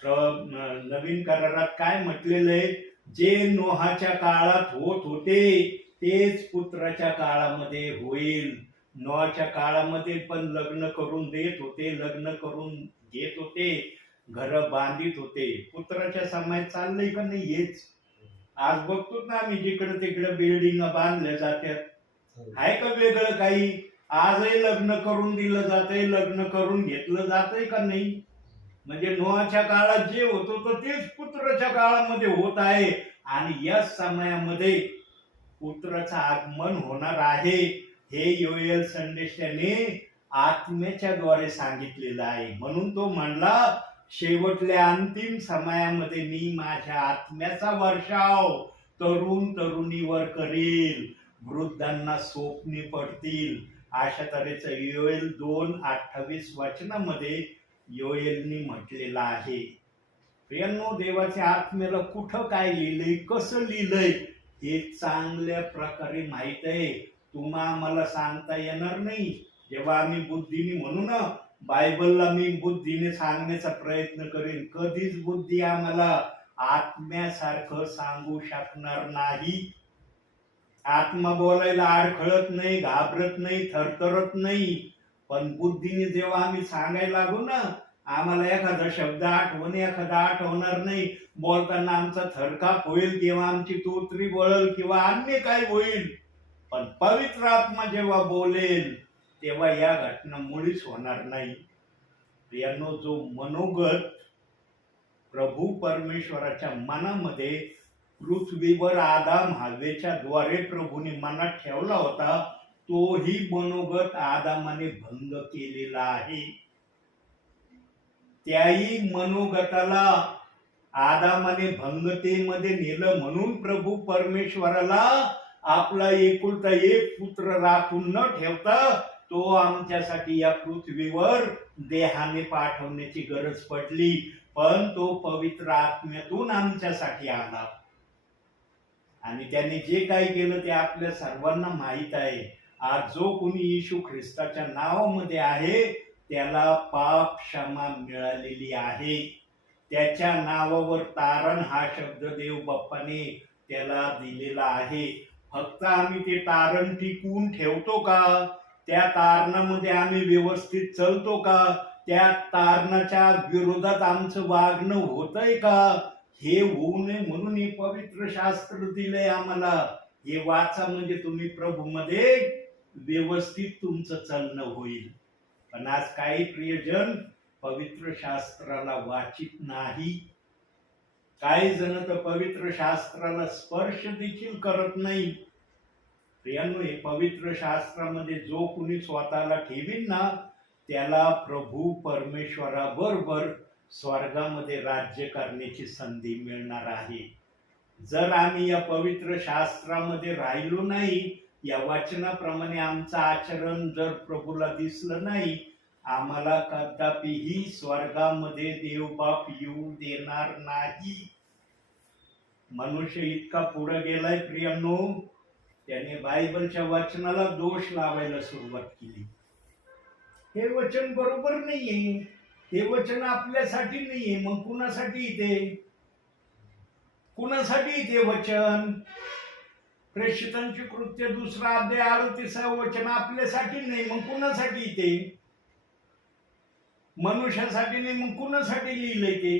नवीन करारात काय म्हटलेलं आहे, जे नोहाच्या काळात होत होते तेच पुत्राच्या काळामध्ये होईल. नोहाच्या काळामध्ये पण लग्न करून देत होते, लग्न करून घेत होते, घर बांधित होते. पुत्राच्या समयात चाललंय का नाही हेच आज बघतो ना आम्ही, जिकडे तिकडे बिल्डिंग बांधल्या जातात. आहे का वेगळं काही? आजही लग्न करून दिलं जातंय, लग्न करून घेतलं जातंय का नाही? म्हणजे नोहाच्या काळात जे होत होतं तेच पुत्राच्या काळामध्ये होत आहे. आणि या समयामध्ये पुत्राचं आगमन होणार आहे, हे योएल संदेशाने आत्म्याच्या द्वारे सांगितलेलं आहे. म्हणून तो म्हणला, शेवटल्या अंतिम समयामध्ये मी माझ्या आत्म्याचा वर्षाव तरुण तरुणीवर करील, वृद्धांना स्वप्ने पडतील. अशा तऱ्हेचं योएल 2:28 वचनामध्ये योएलनी म्हटलेलं आहे. प्रियांनो, देवाच्या आत्म्याला कुठं काय लिहिलंय, कसं लिहिलंय हे चांगल्या प्रकारे माहित आहे. तुम्हाला मला सांगता येणार नाही. जेव्हा आम्ही बुद्धीने म्हणू ना, बायबलला मी बुद्धीने सांगण्याचा प्रयत्न करेन, कधीच बुद्धी आम्हाला आत्म्यासारखं सांगू शकणार नाही. आत्मा बोलायला अडखळत नाही, घाबरत नाही, थरथरत नाही. पण बुद्धीने जेव्हा आम्ही सांगायला लागू ना, आम्हाला एखादा शब्द एखादा आठवणार नाही. बोलताना आमचा थरकाप होईल, किंवा आमची तोतरी वळल, किंवा अन्य काय होईल. पण पवित्र आत्मा जेव्हा बोलेल तेव्हा या घटना मुळीच होणार नाही. प्रियांनो, जो मनोगत प्रभू परमेश्वराच्या मनामध्ये पृथ्वीवर आदाम हव्वेच्या द्वारे प्रभूने मनात ठेवला होता, तोही मनोगत आदामाने भंग केलेला आहे. त्याही मनोगताला आदामाने भंगतेमध्ये नेलं. म्हणून प्रभू परमेश्वराला आपला एकुलता एक पुत्र राखून न ठेवता तो आमच्यासाठी या पृथ्वीवर देहाने पाठवण्याची गरज पडली. पण तो पवित्र आत्म्यातून आमच्यासाठी आला. आणि त्याने जे काही केलं ते आपल्या सर्वांना माहित आहे. आज जो कोणी येशू ख्रिस्ताच्या नावामध्ये आहे त्याला पाप क्षमा मिळालेली आहे. त्याच्या नावावर तारण हा शब्द देव बाप्पाने त्याला दिलेला आहे. फक्त आम्ही ते तारण टिकवून ठेवतो का? त्या तारणामध्ये आम्ही व्यवस्थित चालतो का? त्या तारणाच्या विरोधात आमचं वागणं होतंय का? हे होऊ नये म्हणून हे पवित्र शास्त्र दिलंय आम्हाला. हे वाचा, म्हणजे तुम्ही प्रभूमध्ये व्यवस्थित तुमचं चालणं होईल. पण आज काही प्रियजन पवित्र शास्त्राला वाचित नाही. काही जण तर पवित्र शास्त्राला स्पर्श देखील करत नाही. प्रियांनो, हे पवित्र शास्त्रामध्ये जो कुणी स्वतःला ठेवीन ना, त्याला प्रभू परमेश्वराबरोबर स्वर्गामध्ये राज्य करण्याची संधी मिळणार आहे. जर आम्ही या पवित्र शास्त्रामध्ये राहिलो नाही, या वचनाप्रमाणे आमचं आचरण जर प्रभूला दिसलं नाही, आम्हाला कदापिही स्वर्गामध्ये देवबाप येऊ देणार नाही. मनुष्य इतका पुढे गेलाय प्रियांनो, त्याने बायबलच्या वचनाला दोष लावायला सुरुवात केली. हे वचन बरोबर नाहीये, हे वचन आपल्यासाठी नाहीये. मग कुणासाठी ते? कुणासाठी ते वचन? प्रेषितांची कृत्य 2 अध्याय 38 वचन आपल्यासाठी नाही, मग कुणासाठी ते? मनुष्यासाठी नाही, मग कुणासाठी लिहिलंय ते?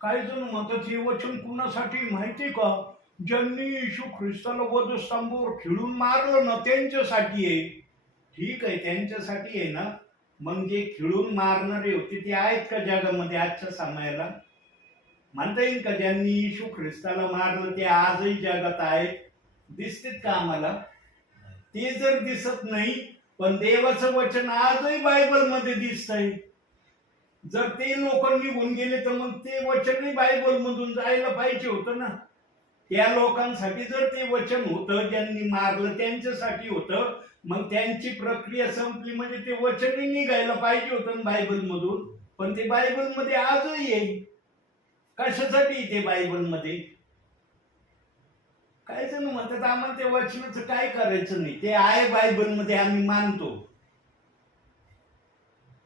काही जण म्हणतात हे वचन कुणासाठी माहिती का? ज्यांनी येशू ख्रिस्ताला वधस्तंभावर खिळून मारलं ना, त्यांच्यासाठी आहे. ठीक आहे, त्यांच्यासाठी आहे ना. मग जे खिळून मारणारे होते ते आहेत का जगामध्ये आजच्या समयाला? म्हणता येईल का ज्यांनी येशू ख्रिस्ताला मारलं ते आजही जगात आहेत? दिसतात का आम्हाला? ते जर दिसत नाही, पण देवाचं वचन आजही बायबलमध्ये दिसतंय. जर ते लोक निघून गेले तर मग ते वचनही बायबल मधून जायला पाहिजे होतं ना. त्या लोकांसाठी जर ते वचन होतं, ज्यांनी मारलं त्यांच्यासाठी होतं, मग त्यांची प्रक्रिया संपली म्हणजे ते वचनही निघायला पाहिजे होतं ना बायबल मधून. पण ते बायबल मध्ये आजही आहे. कशासाठी ते बायबल मध्ये? काय जण म्हणतात आम्हाला ते वचनाचं काय करायचं नाही, ते आहे बायबल मध्ये, आम्ही मानतो.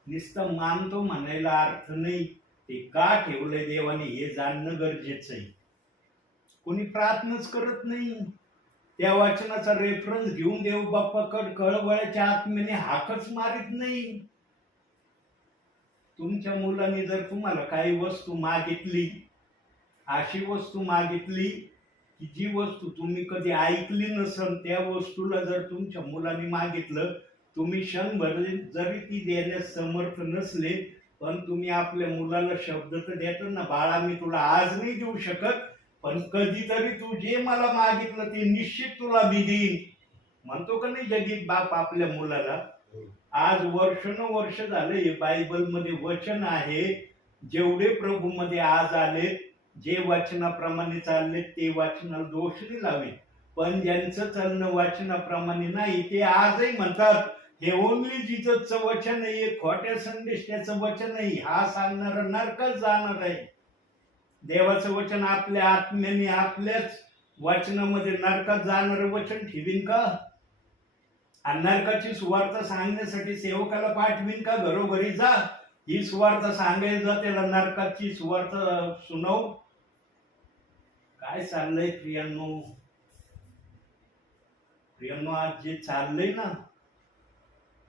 नुसतं मानतो म्हणायला अर्थ नाही. ते का ठेवलंय देवाने हे जाणणं गरजेचं आहे. कोणी प्रार्थनाच करत नाही. त्या वचनाचा रेफरन्स घेऊन देव बाप्पाकडे कळवळ्याच्या आत्म्याने हाकच मारित नाही. तुमच्या मुलांनी जर तुम्हाला काही वस्तू मागितली, अशी वस्तू मागितली की जी वस्तू तुम्ही कधी ऐकली नसन, त्या वस्तूला जर तुमच्या मुलांनी मागितलं, तुम्ही क्षणभर जरी ती देण्यास समर्थ नसले, पण तुम्ही आपल्या मुलाला शब्द तर देतो ना, बाळा मी तुला आज नाही देऊ शकत, पण कधीतरी तू जे मला मागितलं ते निश्चित तुला मी देईन, म्हणतो का नाही जगीत बाप आपल्या मुलाला. आज वर्ष झाले हे बायबल मध्ये वचन आहे. जेवढे प्रभू मध्ये आज आले, जे वचनाप्रमाणे चालले ते वचनाला दोष नाही लावे, पण ज्यांचं चालणं वचनाप्रमाणे नाही ते आजही म्हणतात हे ओनली जीससचं वचन आहे, खोट्या संदेशाचं वचन नाही, हा सांगणारा नरकात जाणार आहे. देवाचं वचन आपल्या आत्म्याने आपल्याच वचनामध्ये नरकात जाणारं वचन ठेवीन का? आणि नरकाची सुवार्ता सांगण्यासाठी सेवकाला पाठवीन का? घरोघरी जा, ही सुवार्ता सांगायचं, त्याला नरकाची सुवार्ता सुनव. काय चाललंय प्रियांनो? आज जे चाललंय ना,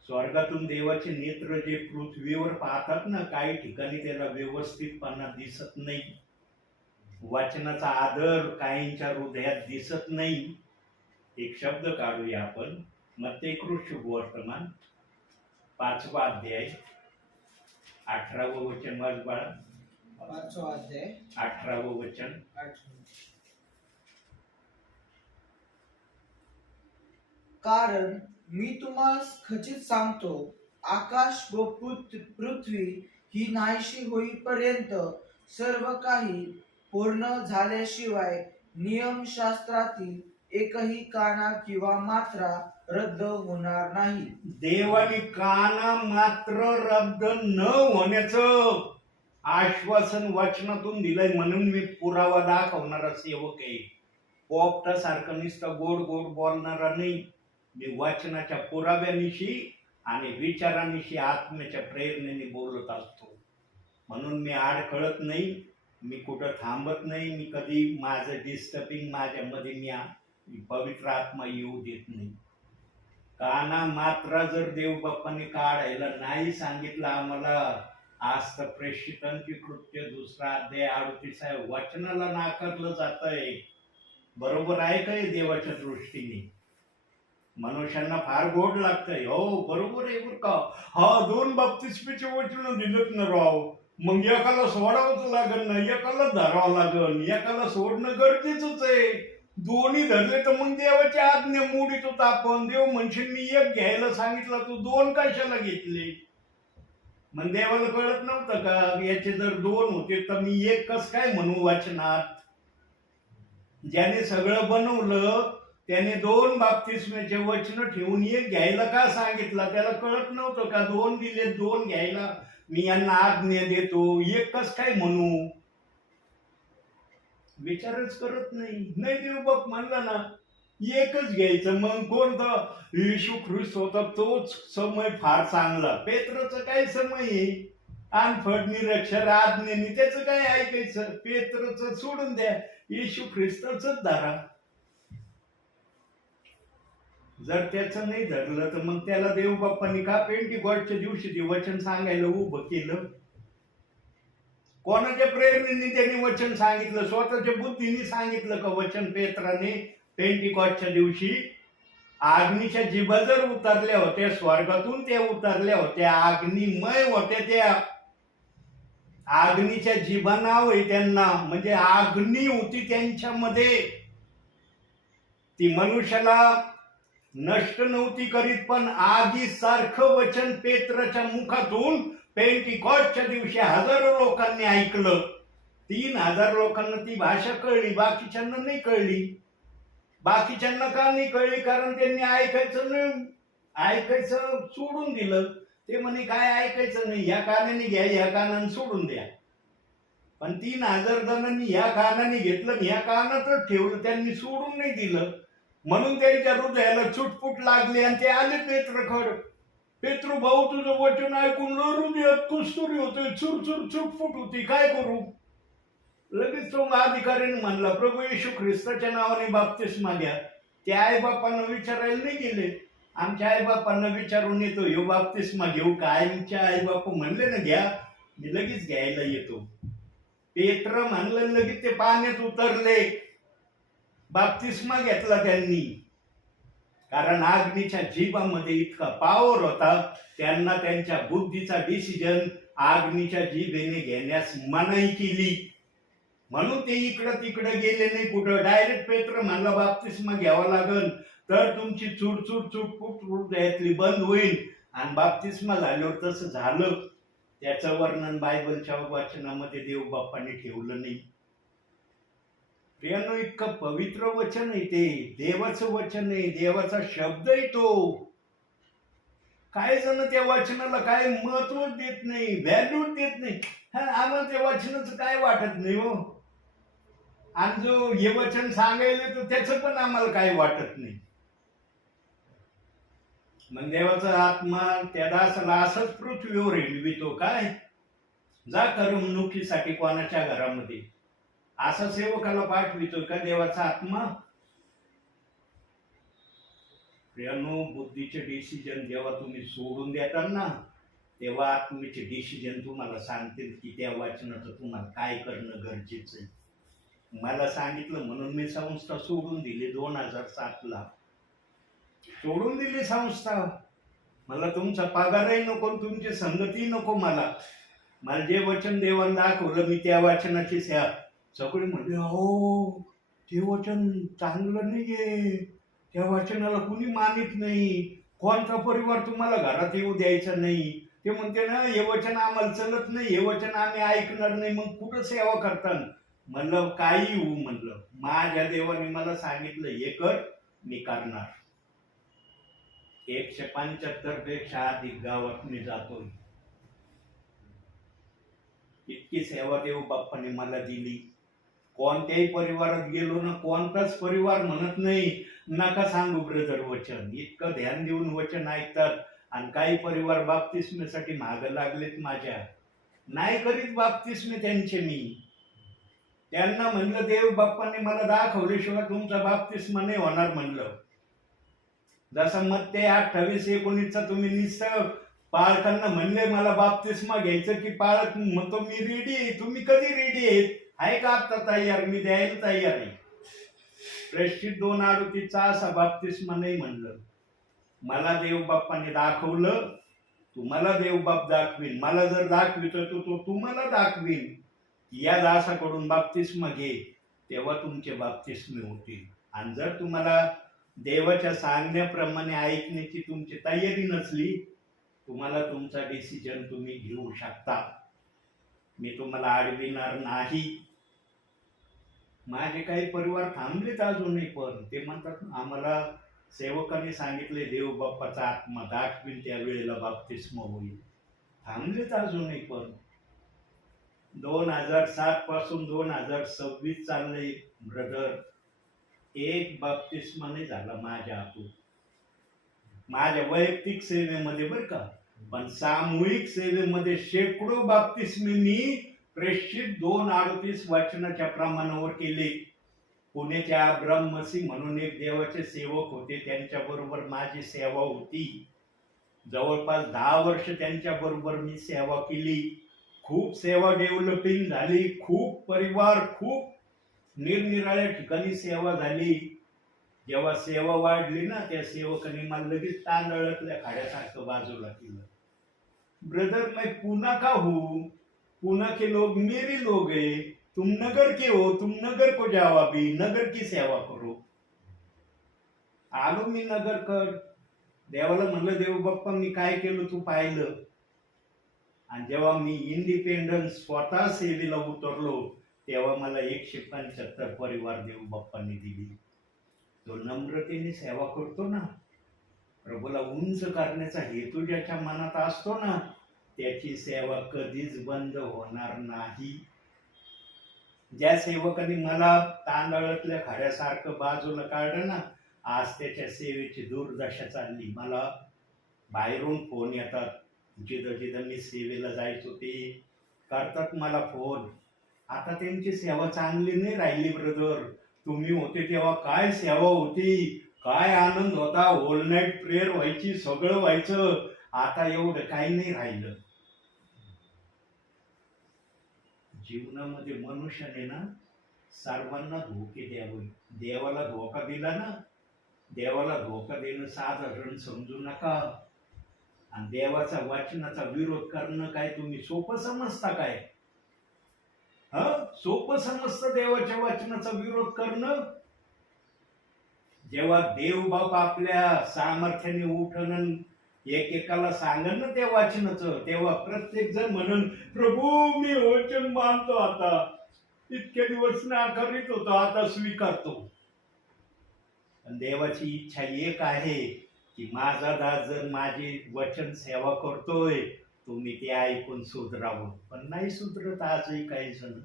स्वर्गातून देवाचे नेत्र जे पृथ्वीवर पाहतात ना, काही ठिकाणी त्याला व्यवस्थितपणा दिसत नाही. वचनाचा आदर काहींच्या हृदयात दिसत नाही. एक शब्द काढूया आपण. मत्तेकृत शुभवर्तमान 5वा अध्याय 18वं वचन वाच बाळा. 5वा अध्याय 18वं वचन. कारण मी तुम्हास खचित सांगतो, आकाश व पृथ्वी ही नाहीशी होईपर्यंत सर्व काही पूर्ण झाल्याशिवाय नियमशास्त्रातील एकही काना किंवा मात्रा रद्द होणार नाही. देवाने काना मात्र रद्द न होण्याचं आश्वासन वचनातून दिलंय, म्हणून मी पुरावा दाखवणारा सेवक आहे. पोपटासारखं नुसतं गोड गोड बोलणारा नाही, मी वचनाच्या पुराव्यानिशी आणि विचारानिशी आत्म्याच्या प्रेरणेने बोलत असतो. म्हणून मी आडखळत नाही, मी कुठं थांबत नाही, मी कधी माझं डिस्टर्बिंग माझ्यामध्ये मी पवित्र आत्मा येऊ देत नाही. काना मात्रा जर देव बाप्पाने काढायला नाही सांगितलं आम्हाला, आज तर प्रेषितांची कृत्य 2 अध्याय 38 वचनाला नाकारलं जात आहे. बरोबर आहे काय देवाच्या दृष्टीने? मनुष्यांना फार गोड लागतंय. हो बरोबर आहे बरं का. हा 2 बप्तिस्मेचे वचन दिलत ना राव, मग एकाला सोडावंच लागल ना, एकाला धरावं लागल, एकाला सोडणं गरजेचंच आहे. दोन्ही धरले तर मग देवाची आज्ञा मोडीत होता आपण. देव म्हणशील मी एक घ्यायला सांगितलं, तू 2 कशाला घेतले? मग देवाला कळत नव्हतं का याचे जर 2 होते तर मी एक कस काय म्हणू वचनात? ज्याने सगळं बनवलं त्याने 2 बाप्तिस्मेचे वचन ठेवून एक घ्यायला का सांगितलं? त्याला कळत नव्हतं का 2 दिले, 2 घ्यायला मी यांना आज्ञा देतो, एक कस काय म्हणू? विचारच करत नाही. नाही देव बाप म्हणला ना एकच घ्यायचं, मग कोणतं? येशू ख्रिस्त होता तोच समय फार चांगला. पेत्रचं काय समय आहे? अनफड निरक्षर आज्ञेने त्याचं काय ऐकायचं? पेत्रचं सोडून द्या, येशू ख्रिस्तच धरा. जर त्याचं नाही धरलं तर मग त्याला देव बाप्पांनी का पेंटिकॉस्टच्या दिवशी ते वचन सांगायला उभं केलं? कोणाच्या प्रेरणेने त्यांनी वचन सांगितलं? स्वतःच्या बुद्धीने सांगितलं का वचन? पेत्राने पेंटिकॉस्टच्या दिवशी अग्नीच्या जिभा जर उतरल्या होत्या स्वर्गातून, त्या उतरल्या होत्या अग्निमय होत्या. त्या अग्नीच्या जिभा नाव आहे त्यांना, म्हणजे अग्नी होती त्यांच्यामध्ये. ती मनुष्याला नष्ट नव्हती करीत, पण आगीसारखं वचन पेत्राच्या मुखातून पेंटिकॉस्टच्या दिवशी हजारो लोकांनी ऐकलं. 3,000 लोकांना ती भाषा कळली, बाकीच्यांना नाही कळली. बाकीच्यांना का नाही कळली? कारण त्यांनी ऐकायचं सोडून दिलं. ते म्हणे काय ऐकायचं नाही, या कानाने घ्या, या कानाने सोडून द्या. पण 3,000 जणांनी या कानाने घेतलं आणि या कानातच ठेवलं, त्यांनी सोडून नाही दिलं. म्हणून त्यांच्या हृदयाला चुटपुट लागली आणि ते आले पेत्रकड. पेत्रू भाऊ, तुझं वचन ऐकून हृदयात कुस्तुरी होते, चुरचुर चुटपुट होती, काय करू? लगेच तो अधिकाऱ्याने म्हणला, प्रभू येशू ख्रिस्ताच्या नावाने बाप्तिस्मा घ्या. ते आईबापांना विचारायला नाही गेले. आमच्या आईबापांना विचारून येतो, ह्यो बाप्तिस्मा घेऊ का? आमच्या आईबाप म्हणले ना घ्या, मी लगेच घ्यायला येतो. पेत्र म्हणलं, लगेच ते पाण्यात उतरले, बाप्तिस्मा घेतला त्यांनी. कारण अग्नीच्या जीभामध्ये इतका पॉवर होता, त्यांना त्यांच्या बुद्धीचा डिसिजन अग्नीच्या जीभेने घेण्यास मनाई केली. म्हणून ते इकडं तिकडे गेले नाही कुठं. डायरेक्ट पेत्र म्हणला बाप्तिस्मा घ्यावा लागल तर तुमची चुडचुड चुटपुट हृदयातली बंद होईल. आणि बाप्तिस्मा झाल्यावर तसं झालं. त्याचं वर्णन बायबलच्या वचनामध्ये देव बाप्पाने ठेवलं नाही. प्रियानो, इतकं पवित्र वचन आहे ते, देवाचं वचन आहे, देवाचा शब्द आहे तो. काही जण त्या वचनाला काय महत्व देत नाही, व्हॅल्यू देत नाही. आम्हाला त्या वचनाचं काय वाटत नाही हो. आणि जो हे वचन सांगायला तर त्याचं पण आम्हाला काही वाटत नाही. मग देवाचा आत्मा त्या दासाला असंच पृथ्वीवर हिंडवितो. काय जा करमणुकीसाठी कोणाच्या घरामध्ये, असा सेवकाला पाठवितो का देवाचा आत्मा? प्रियानो, बुद्धीचे डिसिजन जेव्हा तुम्ही सोडून देता ना, तेव्हा आत्मेचे डिसिजन तुम्हाला सांगतील की त्या वाचनाचं तुम्हाला काय करणं गरजेचं आहे. मला सांगितलं म्हणून मी संस्था सोडून दिली. 2007ला सोडून दिली संस्था. मला तुमचा पगारही नको, तुमची संगती नको. मला जे वचन देवाने दाखवलं मी त्या वाचनाची सगळे म्हणजे, हो ते वचन चांगलं नाहीये, त्या वचनाला कुणी मानित नाही, कोणता परिवार तुम्हाला घरात येऊ द्यायचा नाही. ते म्हणते ना, हे वचन आम्हाला चलत नाही, हे वचन आम्ही ऐकणार नाही, मग कुठं सेवा करतात? म्हणलं काही होऊ, म्हणलं माझ्या देवाने मला सांगितलं हे कर, मी करणार. 175 पेक्षा अधिक गावात मी जातोय. इतकी सेवा देव बाप्पाने मला दिली. कोणत्याही परिवारात गेलो ना, कोणताच परिवार म्हणत नाही नका सांगू ब्रदर वचन. इतकं ध्यान देऊन वचन ऐकतात. आणि काही परिवार बाप्तिस्मेसाठी मागं लागलेत माझ्या. नाही करीत बाप्तिस्मे त्यांचे मी. त्यांना म्हणलं देव बाप्पाने मला दाखवल्याशिवाय तुमचा बाप्तिस्मा नाही होणार म्हणलं. जसं मत्ते 28:19 तुम्ही निसतं पालकांना म्हणले मला बाप्तिस्मा घ्यायचं की पालक म्हणतो मी रेडी आहे. तुम्ही कधी रेडी आहेत? आहे का आता तयार? मी द्यायला तयार आहे. प्रेषित 2:38 असा बाप्तिस्मा नाही म्हणलं. मला देव बाप्पाने दाखवलं, तुम्हाला देव बाप दाखवीन. मला जर दाखवितो तो तुम्हाला दाखवीन. या दासाकडून बाप्तिस्मा घे, तेव्हा तुमचे बाप्तिस्मे होतील. आणि जर तुम्हाला देवाच्या सांगण्याप्रमाणे ऐकण्याची तुमची तयारी नसली, तुम्हाला तुमचा डिसिजन तुम्ही घेऊ शकता. मी तुम्हाला अडविणार नाही. माझे काही परिवार थांबलेत अजूनही, पण ते म्हणतात आम्हाला सेवकाने सांगितले देव बाप्पाचा आत्मा दाखवील, त्या वेळेला बाप्तिस्मा होईल. थांबलेत अजूनही. पण 2007 पासून 2026 चाललंय ब्रदर. एक बाप्तिस्मा नाही झाला माझ्या हातून, माझ्या वैयक्तिक सेवेमध्ये बरं का. पण सामूहिक सेवेमध्ये शेकडो बाप्तिस्मे मी प्रेषित 2:38 वचनाच्या प्रमाणावर केले. पुण्याचे अब्राम मसीह म्हणून एक देवाचे सेवक होते, त्यांच्या बरोबर माझी सेवा होती. जवळपास 10 वर्ष त्यांच्या बरोबर मी सेवा केली. खूप सेवा डेव्हलपिंग झाली. खूप परिवार, खूप निरनिराळ्या ठिकाणी सेवा झाली. जेव्हा सेवा वाढली ना, त्या सेवकाने मला लगेच तांदळातल्या खाड्यासारखं बाजूला केलं. ब्रदर मैं पुणे का हूँ, पुणे के लोग मेरे लोग है, तुम नगर के हो, तुम नगर को जाओ, अभी नगर की सेवा करो. आलो मी नगरकड. देवाला म्हणलं देव बाप्पा मी काय केलं तू पाहिलं. आणि जेव्हा मी इंडिपेंडन्स स्वतः सेवेला उतरलो तेव्हा मला 175 परिवार देव बाप्पांनी दिली. तो नम्रतेने सेवा करतो ना, प्रभूला उंच करण्याचा हेतू ज्याच्या मनात असतो ना, त्याची सेवा कधीच बंद होणार नाही. ज्या सेवकाने मला तांदळातल्या खऱ्यासारखं बाजूला काढलं ना, आज त्याच्या सेवेची दुर्दशा चालली. मला बाहेरून फोन येतात, जिथं जिथं मी सेवेला जायचो ते करतात मला फोन. आता त्यांची सेवा चांगली नाही राहिली ब्रदर. तुम्ही होते तेव्हा काय सेवा होती, काय आनंद होता, होल नाईट प्रेयर व्हायची, सगळं व्हायचं. आता एवढं काही नाही राहिलं. जीवनामध्ये मनुष्याने ना सर्वांना धोके द्यावे. देवाला धोका दिला ना, देवाला धोका देणं साधारण समजू नका. आणि देवाचा वचनाचा विरोध करणं काय तुम्ही सोपं समजता काय? सोपं समजतं देवाच्या वचनाचा विरोध करणं? जेव्हा देव बाप आपल्या सामर्थ्याने उठण एकेकाला सांगन ना त्या वाचनाचं, तेव्हा प्रत्येक जण म्हणून प्रभू मी वचन मानतो, आता इतके दिवस नाकारित होतो, आता स्वीकारतो. पण देवाची इच्छा एक आहे की माझा दास जर माझी वचन सेवा करतोय तुम्ही ते ऐकून सुधरावं. पण नाही सुधरत आजही काही जण.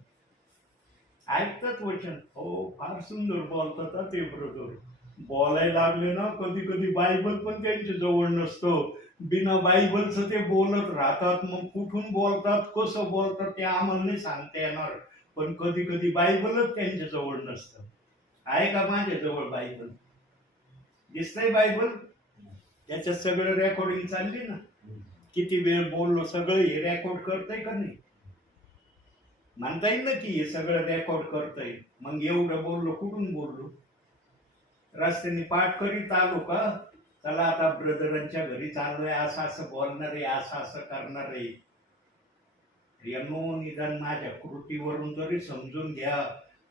ऐकतात वचन, हो फार सुंदर बोलतात ते ब्रदर, बोलायला लागले ना कधी कधी बायबल पण त्यांच्या जवळ नसतो, बिना बायबलचं ते बोलत राहतात. मग कुठून बोलतात, कसं बोलतात ते आम्हाला नाही सांगता येणार, पण कधी कधी बायबलच त्यांच्या जवळ नसतं. आहे का माझ्या जवळ बायबल? दिसतंय बायबल? त्याच्यात सगळं रेकॉर्डिंग चालली ना, किती वेळ बोललो सगळं हे रेकॉर्ड करतंय का नाही? म्हणता येईल ना की हे सगळं रेकॉर्ड करतंय. मग एवढं बोललो कुठून बोललो? रस्त्याने पाठ करीत आलो का? चला आता ब्रदरांच्या घरी चाललोय, असं असं बोलणार आहे, असं असं करणार आहे. निदान माझ्या कृतीवरून जरी समजून घ्या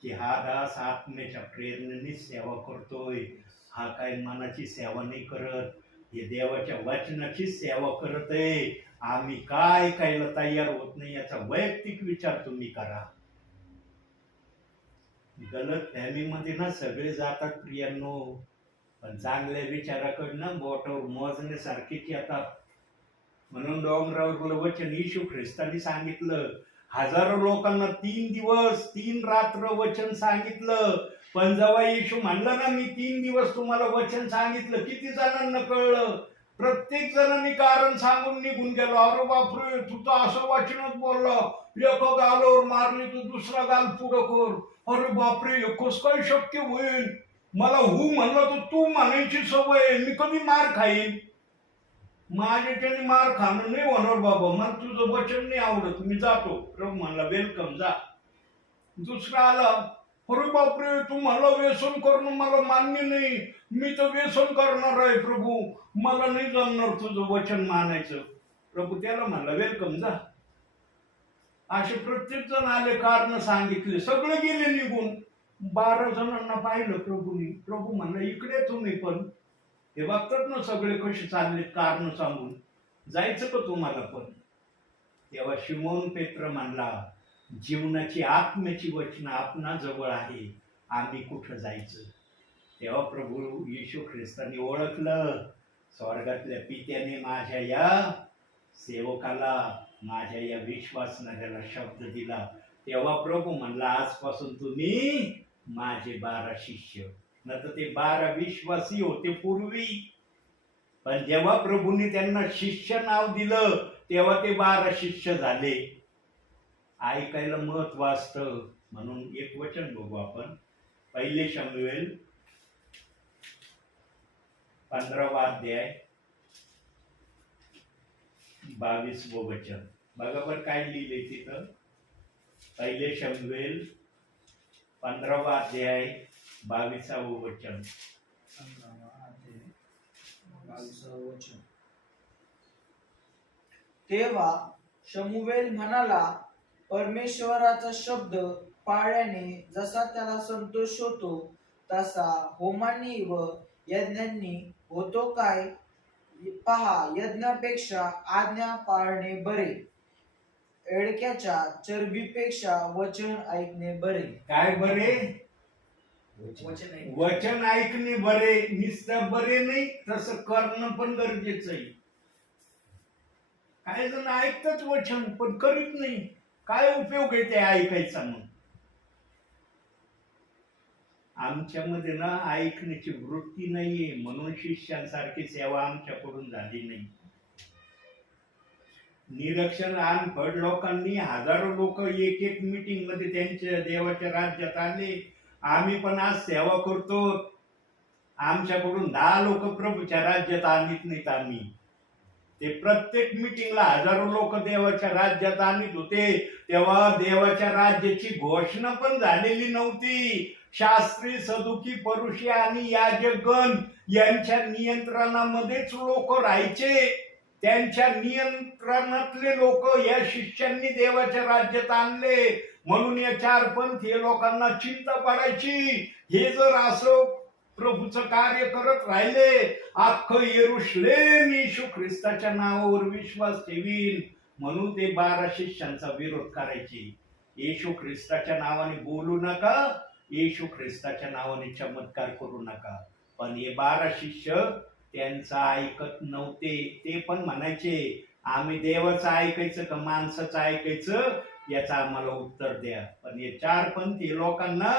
की हा दास आत्म्याच्या प्रेरणेने सेवा करतोय, हा काय मनाची सेवा नाही करत, हे देवाच्या वचनाची सेवा करत आहे. आम्ही काय ऐकायला तयार होत नाही याचा वैयक्तिक विचार तुम्ही करा. गलत फॅमिलीमध्ये ना सगळे जातात प्रियांनो, पण चांगल्या विचाराकडनं बोटावर मोजण्यासारखीच येतात. म्हणून डोंगरावर वचन येशू ख्रिस्तानी सांगितलं, हजारो लोकांना 3 दिवस 3 रात्र वचन सांगितलं. पण जेव्हा येशू म्हणला ना मी 3 दिवस तुम्हाला वचन सांगितलं, किती जणांना कळलं? प्रत्येक जणांनी कारण सांगून निघून गेलो. अरे बापरे, तू तर असं वचनच बोलला, एका गालावर मारली तू दुसरा गाल पुढं कर. अरे बापरे, एकच काय शक्य होईल? मला हू म्हणलं तर तू म्हणायची सवय, मी कधी मार खाईन? माझ्याच्याने मार खाणं नाही होणार बाबा, मला तुझं वचन नाही आवडत, मी जातो. प्रभू म्हणला वेलकम, जा. दुसरा आला, अरे बापरे, तू मला व्यसन करणं मला मान्य नाही, मी तर व्यसन करणार आहे प्रभू, मला नाही जमणार तुझं वचन मानायचं. प्रभू त्याला म्हणला वेलकम, जा. असे प्रत्येक जण आले, कारण सांगितले, सगळे गेले निघून. 12 जणांना पाहिलं प्रभूनी. प्रभू म्हणला इकडे तुम्ही पण. हे बघतात ना सगळे कसे चालले कारण सांगून, जायचं का तुम्हाला पण? तेव्हा शिमोन पेत्र म्हणला, जीवनाची आत्म्याची वचन आपणा जवळ आहे, आम्ही कुठं जायचं? तेव्हा प्रभू येशू ख्रिस्तांनी ओळखलं, स्वर्गातल्या पित्याने माझ्या या सेवकाला, माझ्या या विश्वासणाऱ्याला शब्द दिला. तेव्हा प्रभू म्हणला आजपासून तुम्ही माझे 12 शिष्य. नंतर ते 12 विश्वासी होते पूर्वी, पण जेव्हा प्रभूंनी त्यांना शिष्य नाव दिलं तेव्हा ते 12 शिष्य झाले. ऐकायला महत्व असतं म्हणून एक वचन बघू आपण. 1 शमूएल 15वा अध्याय 22वं वचन. बघा बरं काय लिहिलंय तिथं. 1 शमूएल 15वा अध्याय 22वं वचन. तेव्हा शमूवेल म्हणाला, परमेश्वराचा शब्द पाळल्याने जसा त्याला संतोष होतो तसा होमांनी व यज्ञांनी होतो काय? पहा, यज्ञापेक्षा आज्ञा पाळणे बरे एडक्याच्या चरबीपेक्षा वचन ऐकणे बरे. काय बरे? वचन ऐकणे. वचन ऐकणे बरे, नुसतं बरे नाही, तसं करणं पण गरजेचं आहे. काही जण ऐकतात वचन पण करीत नाही. काय उपयोग आहे ते ऐकायचा? मग आमच्यामध्ये ना ऐकण्याची वृत्ती नाहीये, म्हणून शिष्यांसारखी सेवा आमच्याकडून झाली नाही. निरक्षर अनपढ लोकांनी, हजारो लोक एक एक मीटिंग मध्ये त्यांच्या देवाच्या राज्यात आले. आम्ही पण आज सेवा करतो. आमच्याकडून 10 लोक प्रभूच्या राज्यात आणत नाहीत. आम्ही ते प्रत्येक मीटिंगला हजारो लोक देवाच्या राज्यात आणत होते. तेव्हा देवाच्या राज्याची घोषणा पण झालेली नव्हती. शास्त्री, सदुकी, परुषी आणि याजकगण यांच्या नियंत्रणामध्येच लोक राहायचे. त्यांच्या नियंत्रणातले लोक या शिष्यांनी देवाच्या राज्यात आणले. म्हणून या चारपंथीय लोकांना चिंता पडायची. हे जर असं प्रभूचं कार्य करत राहिले, अख्खं यरुशलेम येशू ख्रिस्ताच्या नावावर विश्वास ठेवील. म्हणून ते 12 शिष्यांचा विरोध करायचे. येशू ख्रिस्ताच्या नावाने बोलू नका, येशू ख्रिस्ताच्या नावाने चमत्कार करू नका. पण हे 12 शिष्य त्यांचं ऐकत नव्हते. ते पण म्हणायचे, आम्ही देवाचं ऐकायचं का माणसाचं ऐकायचं, याचं आम्हाला उत्तर द्या. पण हे चारपंथी लोकांना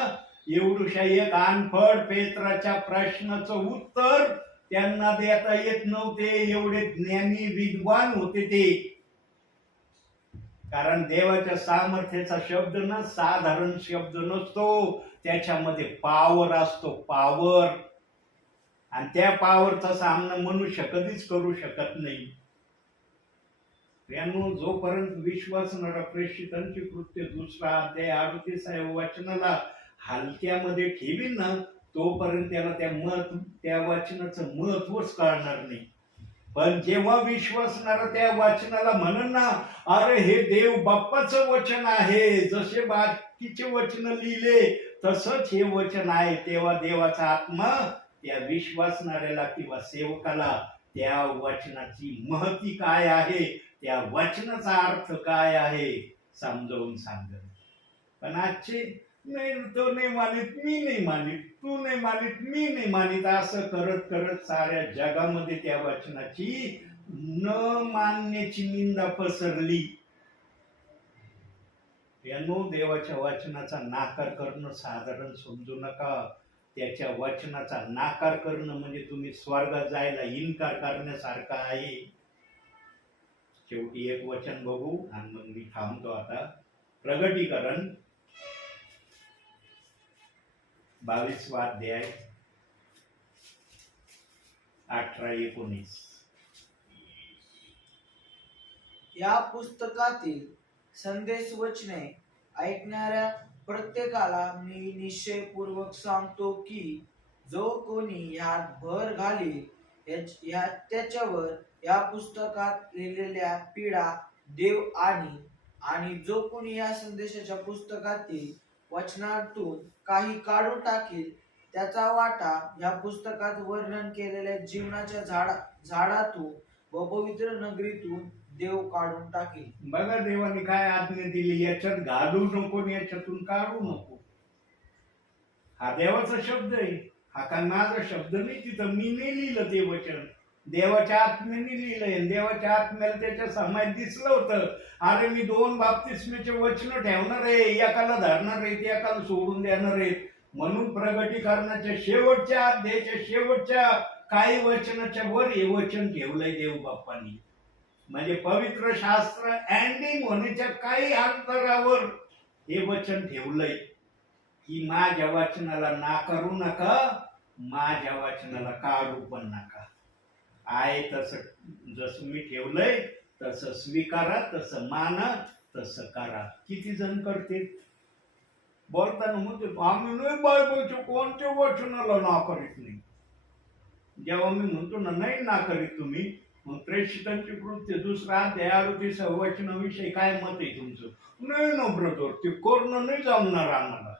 एवढूशा एक अनपढ पेत्राच्या प्रश्नाचं उत्तर त्यांना देता येत नव्हते. एवढे ज्ञानी विद्वान होते ते. कारण देवाच्या सामर्थ्याचा शब्द ना साधारण शब्द नसतो, त्याच्यामध्ये पॉवर असतो, पॉवर. आणि त्या पॉवरचा सामना मनुष्य कधीच करू शकत नाही. त्यामुळे जोपर्यंत विश्वासणारा प्रेषितांची कृत्य 2 अध्याय 38 वचनाला हलक्यामध्ये ठेवील ना, तोपर्यंत त्याला त्या वचनाचं महत्वच कळणार नाही. पण जेव्हा विश्वासणारा त्या वचनाला म्हणन ना, अरे हे देव बाप्पाचं वचन आहे, जसे बाकीचे वचन लिहिले तसंच हे वचन आहे, तेव्हा देवाचा आत्मा त्या विश्वासणाऱ्याला किंवा सेवकाला त्या वचनाची महती काय आहे, त्या वचनाचा अर्थ काय आहे समजावून सांगत. पण आजचे नाही, तो नाही मानित, मी नाही मानित, तू नाही मानित, मी नाही मानित, असं करत करत साऱ्या जगामध्ये त्या वचनाची न मानण्याची निंदा पसरली. यानो देवाच्या वचनाचा नाकार करणं साधारण समजू नका. त्याच्या वचनाचा नाकार करणं म्हणजे तुम्ही स्वर्गात जायला इन्कार करण्यासारखं आहे. शेवटी एक वचन बघू आणि मग मी थांबतो आता. प्रगटीकरण 22वा अध्याय 18-19. या पुस्तकातील संदेश वचने ऐकणाऱ्या प्रत्येकाला मी निश्चयपूर्वक सांगतो की जो कोणी ह्यात भर घालील त्याच्यावर या पुस्तकात लिहिलेल्या पीडा देव आणि जो कोणी या संदेशाच्या पुस्तकातील वचनातून काही काढून टाकील त्याचा वाटा या पुस्तकात वर्णन केलेल्या जीवनाच्या झाडातून व पवित्र नगरीतून देव काढून टाकील. बघा देवाने काय आज्ञा दिली, याच्यात घालू नको, याच्यातून काढू नको. हा देवाचा शब्द आहे, हा काय माझा शब्द नाही. तिथं मी नाही लिहिलं ते वचन, देवाच्या आत्म्याने लिहिलंय. देवाच्या आत्म्याला त्याच्या समाज दिसलं होतं, अरे मी 2 बाप्तिस्मेचे वचन ठेवणार आहे, एकाला धरणार आहे, एकाला सोडून देणार आहे. म्हणून प्रगटीकरणाच्या शेवटच्या अध्यायाच्या शेवटच्या काही वचनाच्या वर हे वचन ठेवलंय देव बाप्पांनी. म्हणजे पवित्र शास्त्र एंडिंग होण्याच्या काही अंतरावर हे वचन ठेवलंय की माझ्या वचनाला नाकारू नका, माझ्या वचनाला काढू पण नका. आहे तसं जसं मी ठेवलंय तसं स्वीकारा, तसं माना, तसं करा. किती जण करते बोलताना म्हणते आम्ही नाही बायबलच्या कोणत्या वचनाला नाकारित नाही. जेव्हा मी म्हणतो ना नाही नाकारित तुम्ही, मग प्रेषितांची कृत्य 2 अध्याय 38 वचनाविषयी काय मत आहे तुमचं? नाही ना ब्रदर, ते करणं नाही जमणार आम्हाला.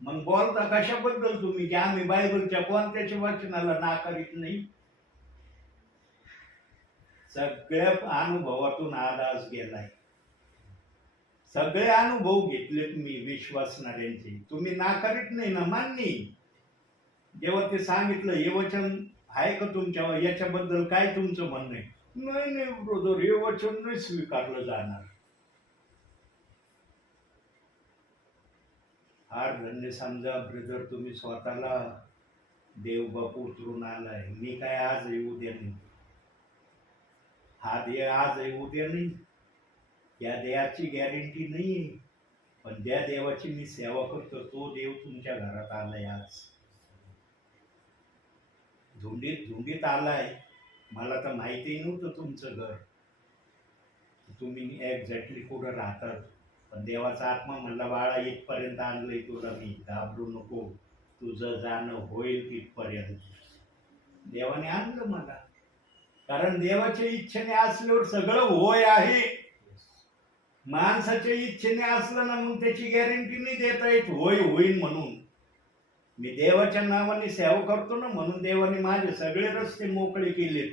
मग बोलता कशाबद्दल तुम्ही की आम्ही बायबलच्या कोणत्याच वचनाला नाकारित नाही? सगळ्या अनुभवातून आदास गेलाय. सगळे अनुभव घेतलेत मी विश्वासणाऱ्यांचे. तुम्ही नाकारित नाही ना, मान्य. जेव्हा ते सांगितलं हे वचन आहे का तुमच्या, याच्याबद्दल काय तुमचं म्हणणं आहे? नाही नाही ब्रदर, हे वचन नाही स्वीकारलं जाणार. फार धन्य समजा ब्रदर, तुम्ही स्वतःला देव बापू उतरून आलाय. मी काय आज आहे उद्या नाही, हा देह आज आहे उद्या नाही, या देहाची गॅरंटी नाहीये. पण ज्या देवाची मी सेवा करतो तो देव तुमच्या घरात आलाय. आज धुंडीत आलाय. मला तर माहिती नव्हतं तुमचं घर, तुम्ही एक्झॅक्टली कुठं राहतात. पण देवाचा आत्मा म्हणला, बाळा इथपर्यंत आणलंय तुला मी, घाबरू नको, तुझं जाणं होईल तिथपर्यंत. देवाने आणलं मला, कारण देवाच्या इच्छेने असल्यावर सगळं होय आहे. माणसाच्या इच्छेने असलं ना मग त्याची गॅरंटी नाही देता येत होय होईल म्हणून. मी देवाच्या नावाने सेवा करतो ना, म्हणून देवाने माझे सगळे रस्ते मोकळे केलेत.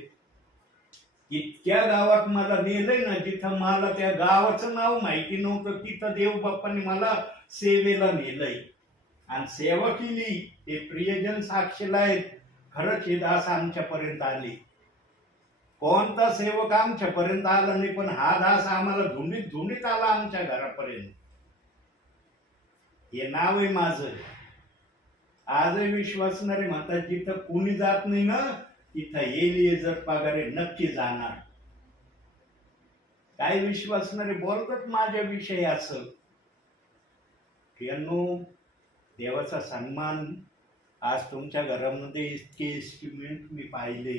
इतक्या गावात मला नेलंय ना, जिथं मला त्या गावाचं नाव माहिती नव्हतं तिथं देव बाप्पाने मला सेवेला नेलंय आणि सेवा केली. ते प्रियजन साक्षीला आहेत, खरंच हे दास आमच्यापर्यंत आले. कोणता सेवक आमच्यापर्यंत आला नाही, पण हा दास आम्हाला धुंडीत आला आमच्या घरापर्यंत. हे नाव आहे माझं. आजही विश्वासणारे म्हणतात जिथं कुणी जात नाही ना तिथं एलिएझर पगारे नक्की जाणार. काय विश्वासणारे बोलतात माझ्याविषयी असं. देवाचा सन्मान. आज तुमच्या घरामध्ये इतके इन्स्ट्रुमेंट मी पाहिले.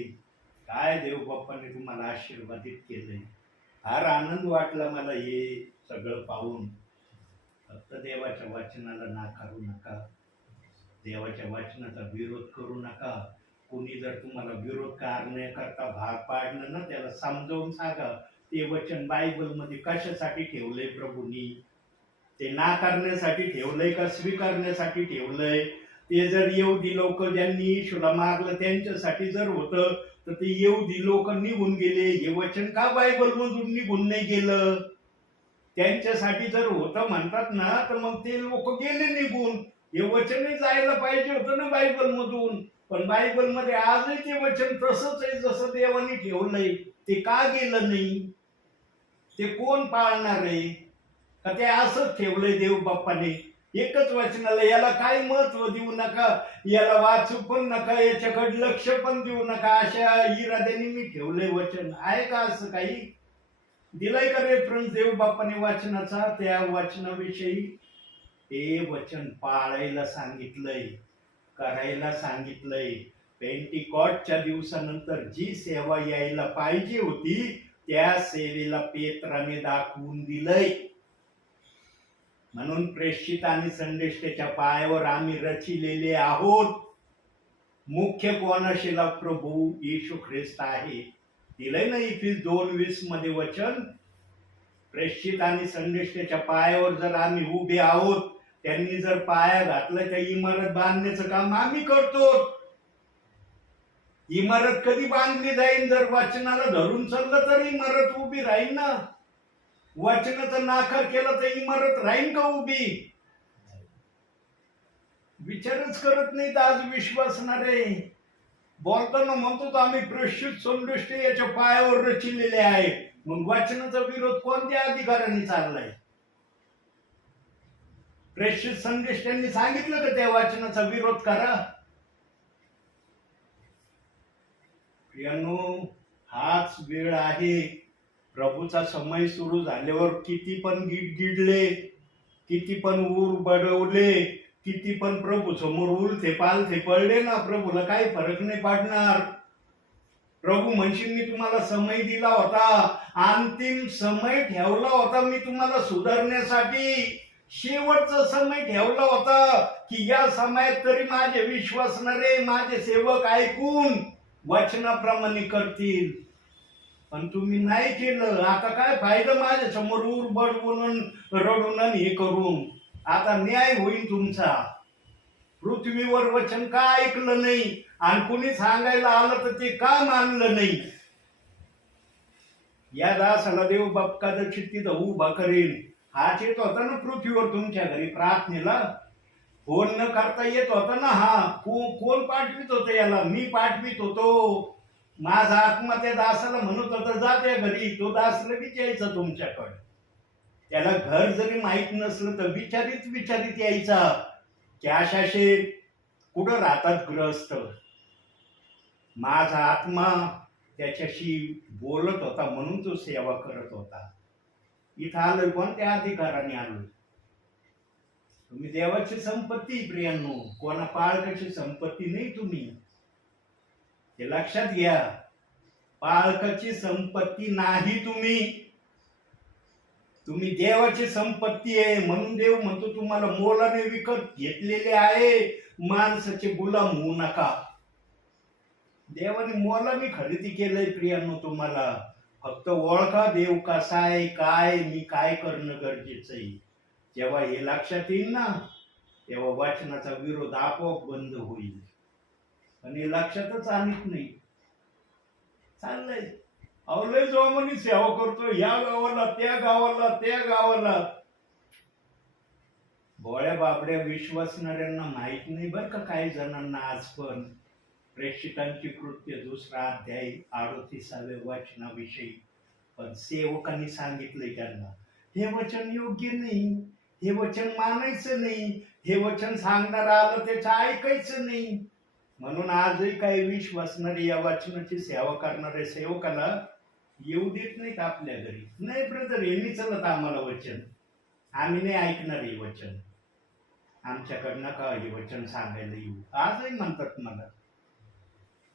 काय देव बाप्पाने तुम्हाला आशीर्वादित केलंय. फार आनंद वाटला मला हे सगळं पाहून. फक्त देवाच्या वचनाला नाकारू नका, देवाच्या वचनाचा विरोध करू नका. कोणी जर तुम्हाला विरोध करण्याकरता भाग पाडलं ना, त्याला समजावून सांगा ते वचन बायबलमध्ये कशासाठी ठेवलंय प्रभूंनी. ते नाकारण्यासाठी ठेवलंय का स्वीकारण्यासाठी ठेवलंय. ते जर यहुदी लोक ज्यांनी येशूला मारलं त्यांच्यासाठी जर होतं तर ते यहुदी लोक निघून गेले. हे वचन का बायबलमधून निघून नाही गेलं? त्यांच्यासाठी जर होतं म्हणतात ना, तर मग ते लोक गेले निघून. हे वचनही जायला पाहिजे होतं ना बायबलमधून. पण बायबलमध्ये आजही ते वचन तसंच आहे जसं देवाने ठेवलंय. ते का गेलं नाही? ते कोण पाळणार आहे? का ते असंच ठेवलंय देव बाप्पाने एकच वचनाला? याला काय महत्व देऊ नका, याला वाचू पण नका, याच्याकडे लक्ष पण देऊ नका, अशा इराद्याने मी ठेवलंय वचन. आहे का असं काही? दिलाय का रेफरन्स देव बाप्पाने वाचनाचा? त्या वाचनाविषयी ते वचन पाळायला सांगितलंय, करायला सांगितलंय. पेंटिकॉस्टच्या दिवसानंतर जी सेवा यायला पाहिजे होती त्या सेवेला पेत्राने दाखवून दिलंय. म्हणून प्रेषित आणि संदेष्टाच्या पायावर आम्ही रचिलेले आहोत. मुख्य कोणाशीला प्रभू येशू ख्रिस्त आहे. दिलंय ना इफिस 2:20 मध्ये वचन. प्रेषित आणि संदेष्टाच्या पायावर जर आम्ही उभे आहोत, त्यांनी जर पाया घातलं त्या इमारत बांधण्याचं काम आम्ही करतो. इमारत कधी बांधली जाईल? जर वचनाला धरून चाललं तर इमारत उभी राहील ना. वचनाचा नाकार केला तर इमारत राहील का उभी? विचारच करत नाहीत आज विश्वासणारे. बोलताना म्हणतो तो आम्ही प्रेषित संदेष्ट याच्या पायावर रचिलेले आहे. मग वचनाचा विरोध कोणत्या अधिकाराने चाललाय? प्रेषित संदेष्टांनी सांगितलं का त्या वचनाचा विरोध करा? प्रियांनो, हाच वेळ आहे. प्रभूचा समय सुरू झाल्यावर किती पण गिडगिडले, किती पण ऊर बडवले, किती पण प्रभू समोर उलथे पालथे पडले ना, प्रभूला काही फरक नाही पडणार. प्रभू म्हणशील मी तुम्हाला समय दिला होता, अंतिम समय ठेवला होता मी तुम्हाला सुधारण्यासाठी. शेवटचा समय ठेवला होता की या समयात तरी माझे विश्वासणारे, माझे सेवक ऐकून वचनाप्रमाणे करतील. पण तुम्ही नाही केलं. आता काय फायदा माझ्या समोर ऊर बडवून रडून हे करून? आता न्याय होईल तुमचा. पृथ्वीवर वचन का ऐकलं नाही आणि कुणी सांगायला आलं तर ते का मानलं नाही? या दासाला देव बाप्पा तिथं उभा करेल. हाच येत होता ना पृथ्वीवर तुमच्या घरी प्रार्थनेला, फोन न करता येत होता ना. हा कोण पाठवित होतं याला? मी पाठवित होतो. माझा आत्मा त्या दासाला म्हणत होता जा त्या घरी. तो दास लगेच यायचा तुमच्याकडे. त्याला घर जरी माहित नसलं तर विचारित यायचा की अशाशे कुठं राहतात ग्रस्त. माझा आत्मा त्याच्याशी बोलत होता म्हणून तो सेवा करत होता. इथं आलोय कोणत्या अधिकाराने आलोय? तुम्ही देवाची संपत्ती प्रियांनो, कोणा पाळकाची संपत्ती नाही तुम्ही. हे लक्षात घ्या. पाळकाची संपत्ती नाही तुम्ही. तुम्ही देवाची संपत्ती आहे. म्हणून देव म्हणतो तुम्हाला मोलाने विकत घेतलेले आहे, माणसाचे गुलाम होऊ नका. देवाने मोलाने खरेदी केलंय प्रियांनो तुम्हाला. फक्त ओळखा देव कसा आहे, काय मी काय करणं गरजेचं आहे. जेव्हा हे लक्षात येईल ना तेव्हा वाचनाचा विरोध आपोआप बंद होईल. पण हे लक्षातच आणत नाही. चाललंय अवलय जोमानी सेवा करतो, या गावाला त्या गावाला त्या गावाला. भोळ्या बाबड्या विश्वासणाऱ्यांना माहित नाही बरं का काही जणांना आज पण प्रेषितांची कृत्य 2 अध्याय 38व्या वचनाविषयी. पण सेवकांनी सांगितलंय त्यांना हे वचन योग्य नाही, हे वचन मानायचं नाही, हे वचन सांगणार आलं त्याचं ऐकायचं नाही. म्हणून आजही काही विश्वासणारे या वचनाची सेवा करणारे सेवकाला येऊ देत नाहीत आपल्या घरी. नाही ब्रदर हे नाही चलत आम्हाला वचन, आम्ही नाही ऐकणार हे वचन, आमच्याकडनं का हे वचन सांगायला येऊ. आजही म्हणतात मला,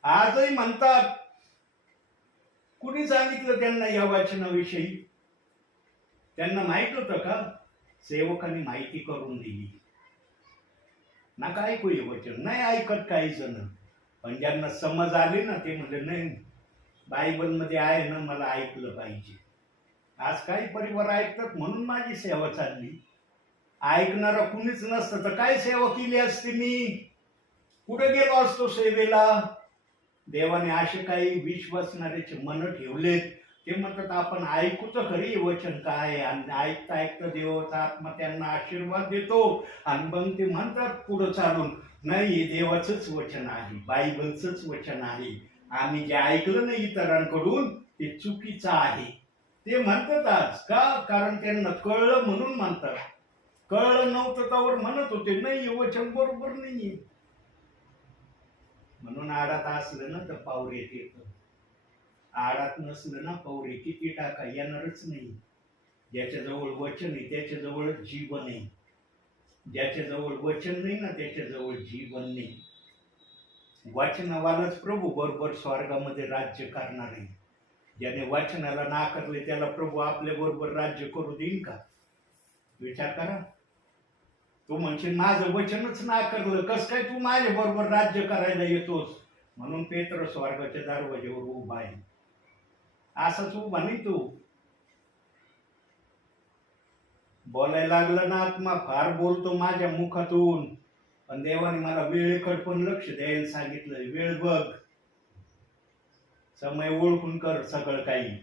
आजही म्हणतात. कुणी सांगितलं त्यांना या वचनाविषयी? त्यांना माहित होतं का? सेवकांनी माहिती करून दिली. नका ऐकू हे वचन. नाही ऐकत काही जण. पण ज्यांना समज आली ना ते म्हणले नाही बायबल मध्ये आहे ना, मला ऐकलं पाहिजे. आज काही परिवार ऐकतात म्हणून माझी सेवा चालली. ऐकणारा कुणीच नसतं तर काय सेवा केली असती मी? कुठे गेलो असतो सेवेला? देवाने असे काही विश्वासणाऱ्याचे मन ठेवलेत. ते म्हणतात आपण ऐकू तर खरी वचन काय. आणि ऐकता ऐकता देवाचा आत्मा त्यांना आशीर्वाद देतो आणि मग ते म्हणतात पुढं चालून नाही हे देवाचंच वचन आहे, बायबलचंच वचन आहे. आम्ही जे ऐकलं नाही इतरांकडून ते चुकीचं आहे ते म्हणतात आज. का? कारण त्यांना कळलं म्हणून म्हणतात. कळलं नव्हतं त्यावर म्हणत होते नाही हे वचन बरोबर नाहीये. म्हणून आडात असलं ना तर पावरेत येतं, आडात नसलं ना पावरे किती टाका येणारच नाही. ज्याच्याजवळ वचन आहे त्याच्याजवळ जीवन आहे. ज्याच्याजवळ वचन नाही ना त्याच्याजवळ जीवन नाही. वचनावालाच प्रभू बरोबर स्वर्गामध्ये राज्य करणार आहे. ज्याने वचनाला नाकारले त्याला प्रभू आपल्या बरोबर राज्य करू देईल का? विचार करा. तू म्हणशील माझं वचनच नाकारलं, कस काय तू माझ्या बरोबर राज्य करायला येतोस? म्हणून पेत्र स्वर्गाच्या दरवाजेवर उभा आहे. असंच उभा नाही तू. बोलायला लागला ना आत्मा फार बोलतो माझ्या मुखातून. पण देवाने मला वेळेकडे पण लक्ष द्यायला सांगितलंय. वेळ बघ, समय ओळखून कर सगळं काही.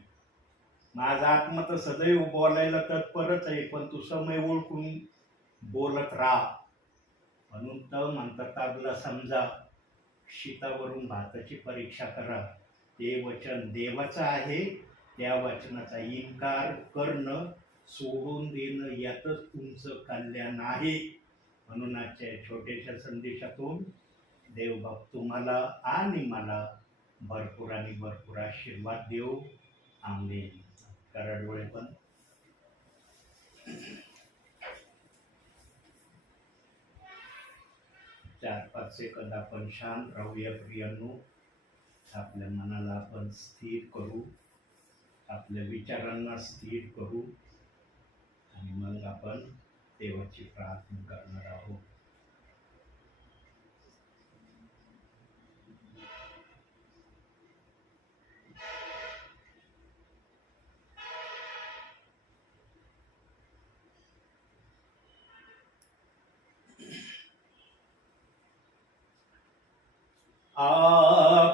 माझा आत्मा तर सदैव बोलायला तत्परच आहे, पण तू समय ओळखून बोलत राहा. म्हणून तर म्हणतात आपला समजा शीतावरून भाताची परीक्षा करा. ते वचन देवाचं आहे, त्या वचनाचा इन्कार करणं सोडून देणं यातच तुमचं कल्याण आहे. म्हणून आजच्या छोट्याशा संदेशातून देवबाप तुम्हाला आणि मला भरपूर आणि भरपूर आशीर्वाद देऊ. आमेन. करा डोळे पण. चार 5 सेकंद आपण शांत राहूया प्रियांनो. आपल्या मनाला आपण स्थिर करू, आपल्या विचारांना स्थिर करू आणि मग आपण देवाची प्रार्थना करणार आहोत.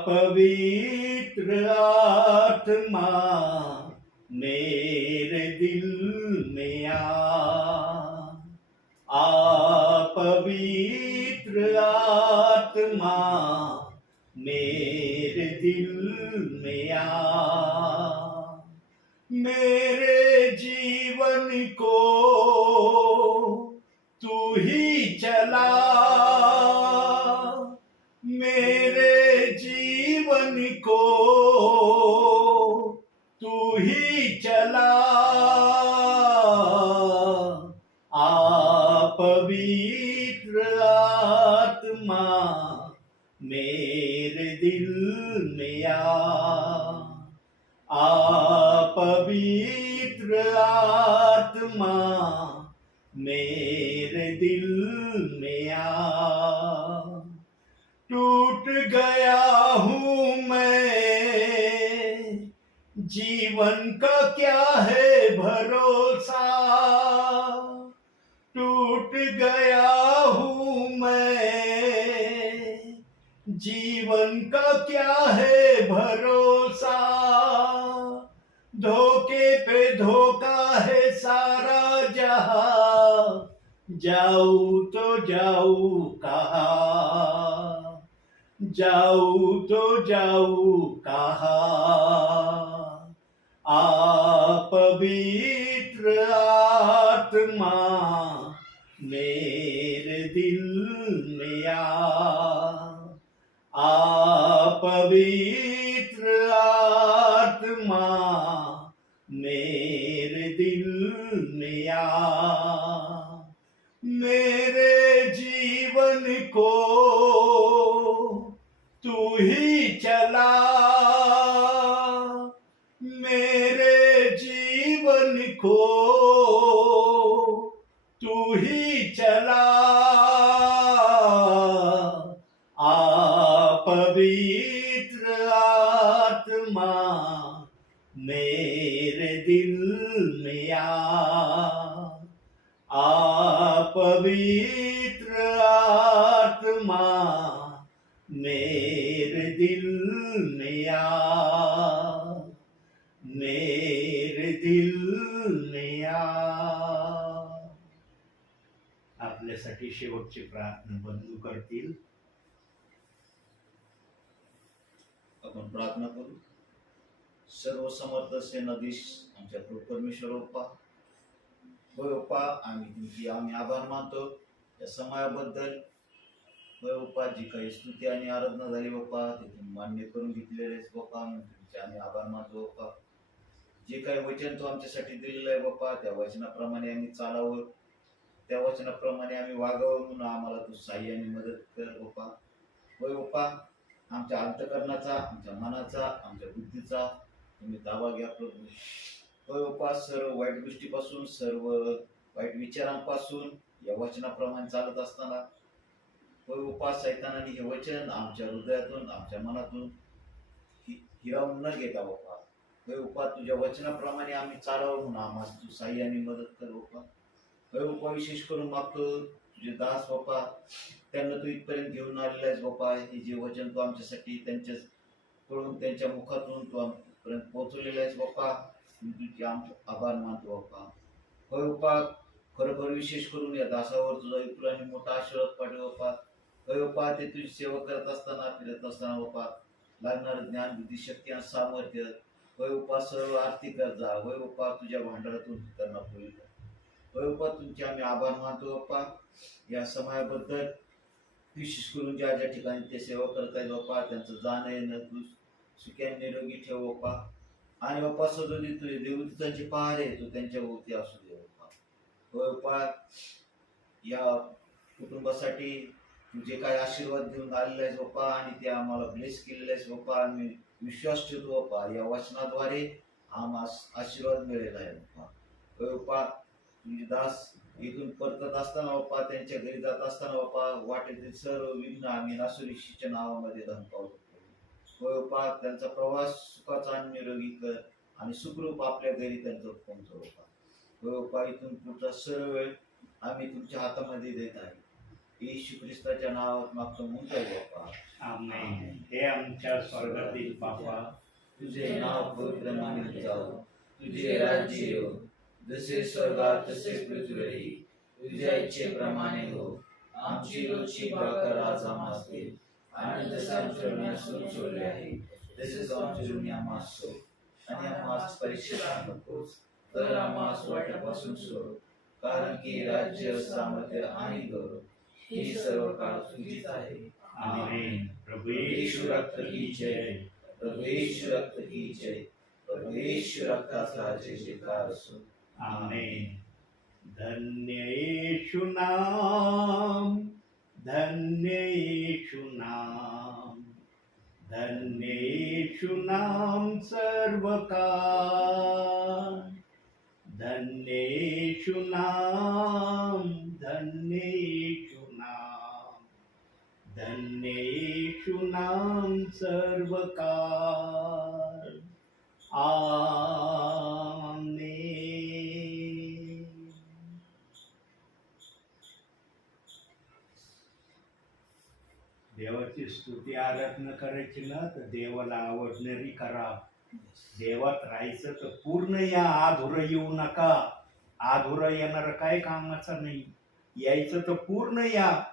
पवित्र आत्मा मेरे दिल में आ, पवित्र आत्मा मेरे दिल में आ, मेरे जीवन को तू ही चला, मेरे जीवन को तू ही चला। पवित्र आत्मा मेरे दिल में आ, पवित्र आत्मा मेरे दिल में आ। टूट गया हूँ मैं, जीवन का क्या है भरोसा, टूट गया हूँ मैं, जीवन का क्या है भरोसा। धोखे पे धोखा है सारा जहां, जाऊं तो जाऊं कहाँ, जाऊं तो जाऊं कहाँ। पवित्र आत्मा मेरे दिल में आ, पवित्र आत्मा मेरे दिल में आ। मेरे जीवन को तू ही चला, मेरे जीवन को तू ही चला। पवित्र आत्मा मेरे दिल में आ, पवित्र आत्मा मेरे दिल में आ, मेरे दिल में आ। आपल्यासाठी शेवटची प्रार्थना बंधू करतील. आपण प्रार्थना करू. सर्व समर्थ सेनाधीश आमच्या प्रभू परमेश्वर बाप्पा, होय बाप्पा, आम्ही आभार मानतो या समयाबद्दल. होय बाप्पा, जी काही स्तुती आणि आराधना झाली बाप्पा ते तुम्ही मान्य करून घेतलेले बाप्पा, तुमचे आम्ही आभार मानतो बाप्पा. जे काही वचन तू आमच्यासाठी दिलेलं आहे बाप्पा, त्या वचनाप्रमाणे आम्ही चालावं, त्या वचनाप्रमाणे आम्ही वागावं म्हणून आम्हाला तू साह्याने मदत कर बाप्पा. होय बाप्पा, आमच्या अंतकरणाचा, आमच्या मनाचा, आमच्या बुद्धीचा तुम्ही ताबा घ्या प्रभू. होय बाप्पा, सर्व वाईट गोष्टीपासून, सर्व वाईट विचारांपासून या वचनाप्रमाणे चालत असताना होय बाप्पा, सैतानाने हे वचन आमच्या हृदयातून, आमच्या मनातून हिरावून न घेता बाप्पा, होय बाप्पा, तुझ्या वचनाप्रमाणे आम्ही चालावं म्हणून आम्हाला तू साह्याने मदत कर बाप्पा. होय बाप्पा, विशेष करून मागतो तुझे दास बाप्पा, त्यांना तू इथपर्यंत घेऊन आलेला आहेस बाप्पा. हे जे वचन तू आमच्यासाठी त्यांच्याकडून, त्यांच्या मुखातून तू आमपर्यंत पोहोचवलेलं आहेस बाप्पा, तुझे आमचे आभार मानतो बाप्पा. होय बाप्पा, खरोखर विशेष करून या दासावर तुझा विपुल आणि मोठा आशीर्वाद पाठव बाप्पा. होय बाप्पा, ते तुझी सेवा करत असताना, फिरत असताना बाप्पा लागणारं ज्ञान, बुद्धी, शक्ती आणि सामर्थ्य, होय बाप्पा, सर्व आर्थिक गरजा, होय बाप्पा, तुझ्या भांडारातून त्यांना होईल. होय बाप्पा, तुमचे आम्ही आभार मानतो बाप्पा या समयाबद्दल. विशेष करून ज्या ज्या ठिकाणी ते सेवा करत आहेत बाप्पा, त्यांचं जाणं येणं तू सुख्या निरोगी ठेव बाप्पा. आणि बाप्पा, सदोदित तुझे देवदूतांचे पहारे तू त्यांच्या भोवती असू दे बाप्पा. होय बाप्पा, या कुटुंबासाठी तू जे काही आशीर्वाद देऊन आलेला आहेस बाप्पा आणि ते आम्हाला ब्लेस केलेलं आहेस बाप्पा, आम्ही विश्वास ठेवतो बाप्पा या वचनाद्वारे आम्हाला आशीर्वाद मिळालेला आहे बाप्पा. होय बाप्पा, तुझे दास इथून परतत असताना बाप्पा, त्यांच्या घरी जात असताना बाप्पा, वाटेतील सर्व विघ्न आम्ही नासुरीशीच्या नावामध्ये धमकावतो. होय बाप्पा, त्यांचा प्रवास सुखाचा आणि निरोगी कर आणि सुखरूप आपल्या घरी त्यांचं पोहोचव बाप्पा. होय बाप्पा, इथून पुढचा सर्व वेळ आम्ही तुमच्या हातामध्ये देत आहे. येशू ख्रिस्ताच्या नावात मागतो म्हणतोय बाप्पा, आमेन. हे आमच्या स्वर्गातील बापा, तुझे नाव पवित्र मानले जावं, तुझे राज्य येवो, जसे स्वर्गात तसे पृथ्वीवरही तुझ्या इच्छेप्रमाणे हो. आमची रोजची भाकर आज आम्हास दे, आणि जसे आमच्या ऋणासून सोडले आहे तसेच आमचे ऋणी आम्हास सोड, आणि आम्हास परीक्षेत आणू नकोस, तर आम्हास वाईटापासून सोड. कारण की राज्य, सामर्थ्य आणि गौरव ही सर्व काळ तुझीच आहे. आमेन. प्रभू येशू रक्त की जय, प्रभू येशू रक्त की जय, प्रभू येशू रक्ताचा जय जयकार असो. आमेन. धन्य येशू नाम, धन्य येशू नाम, धन्य येशू नाम सर्व काळ. धन्य येशू नाम, धन्य येशू नाम, धन्य येशू नाम सर्व काळ. आमेन. देवाची स्तुती आराधना करायची ना तर देवाला आवडणारी करा. देवात राहायचं तर पूर्ण या, आधुरं येऊ नका. आधुरं येणारं काय कामाचं नाही. यायचं तर पूर्ण या.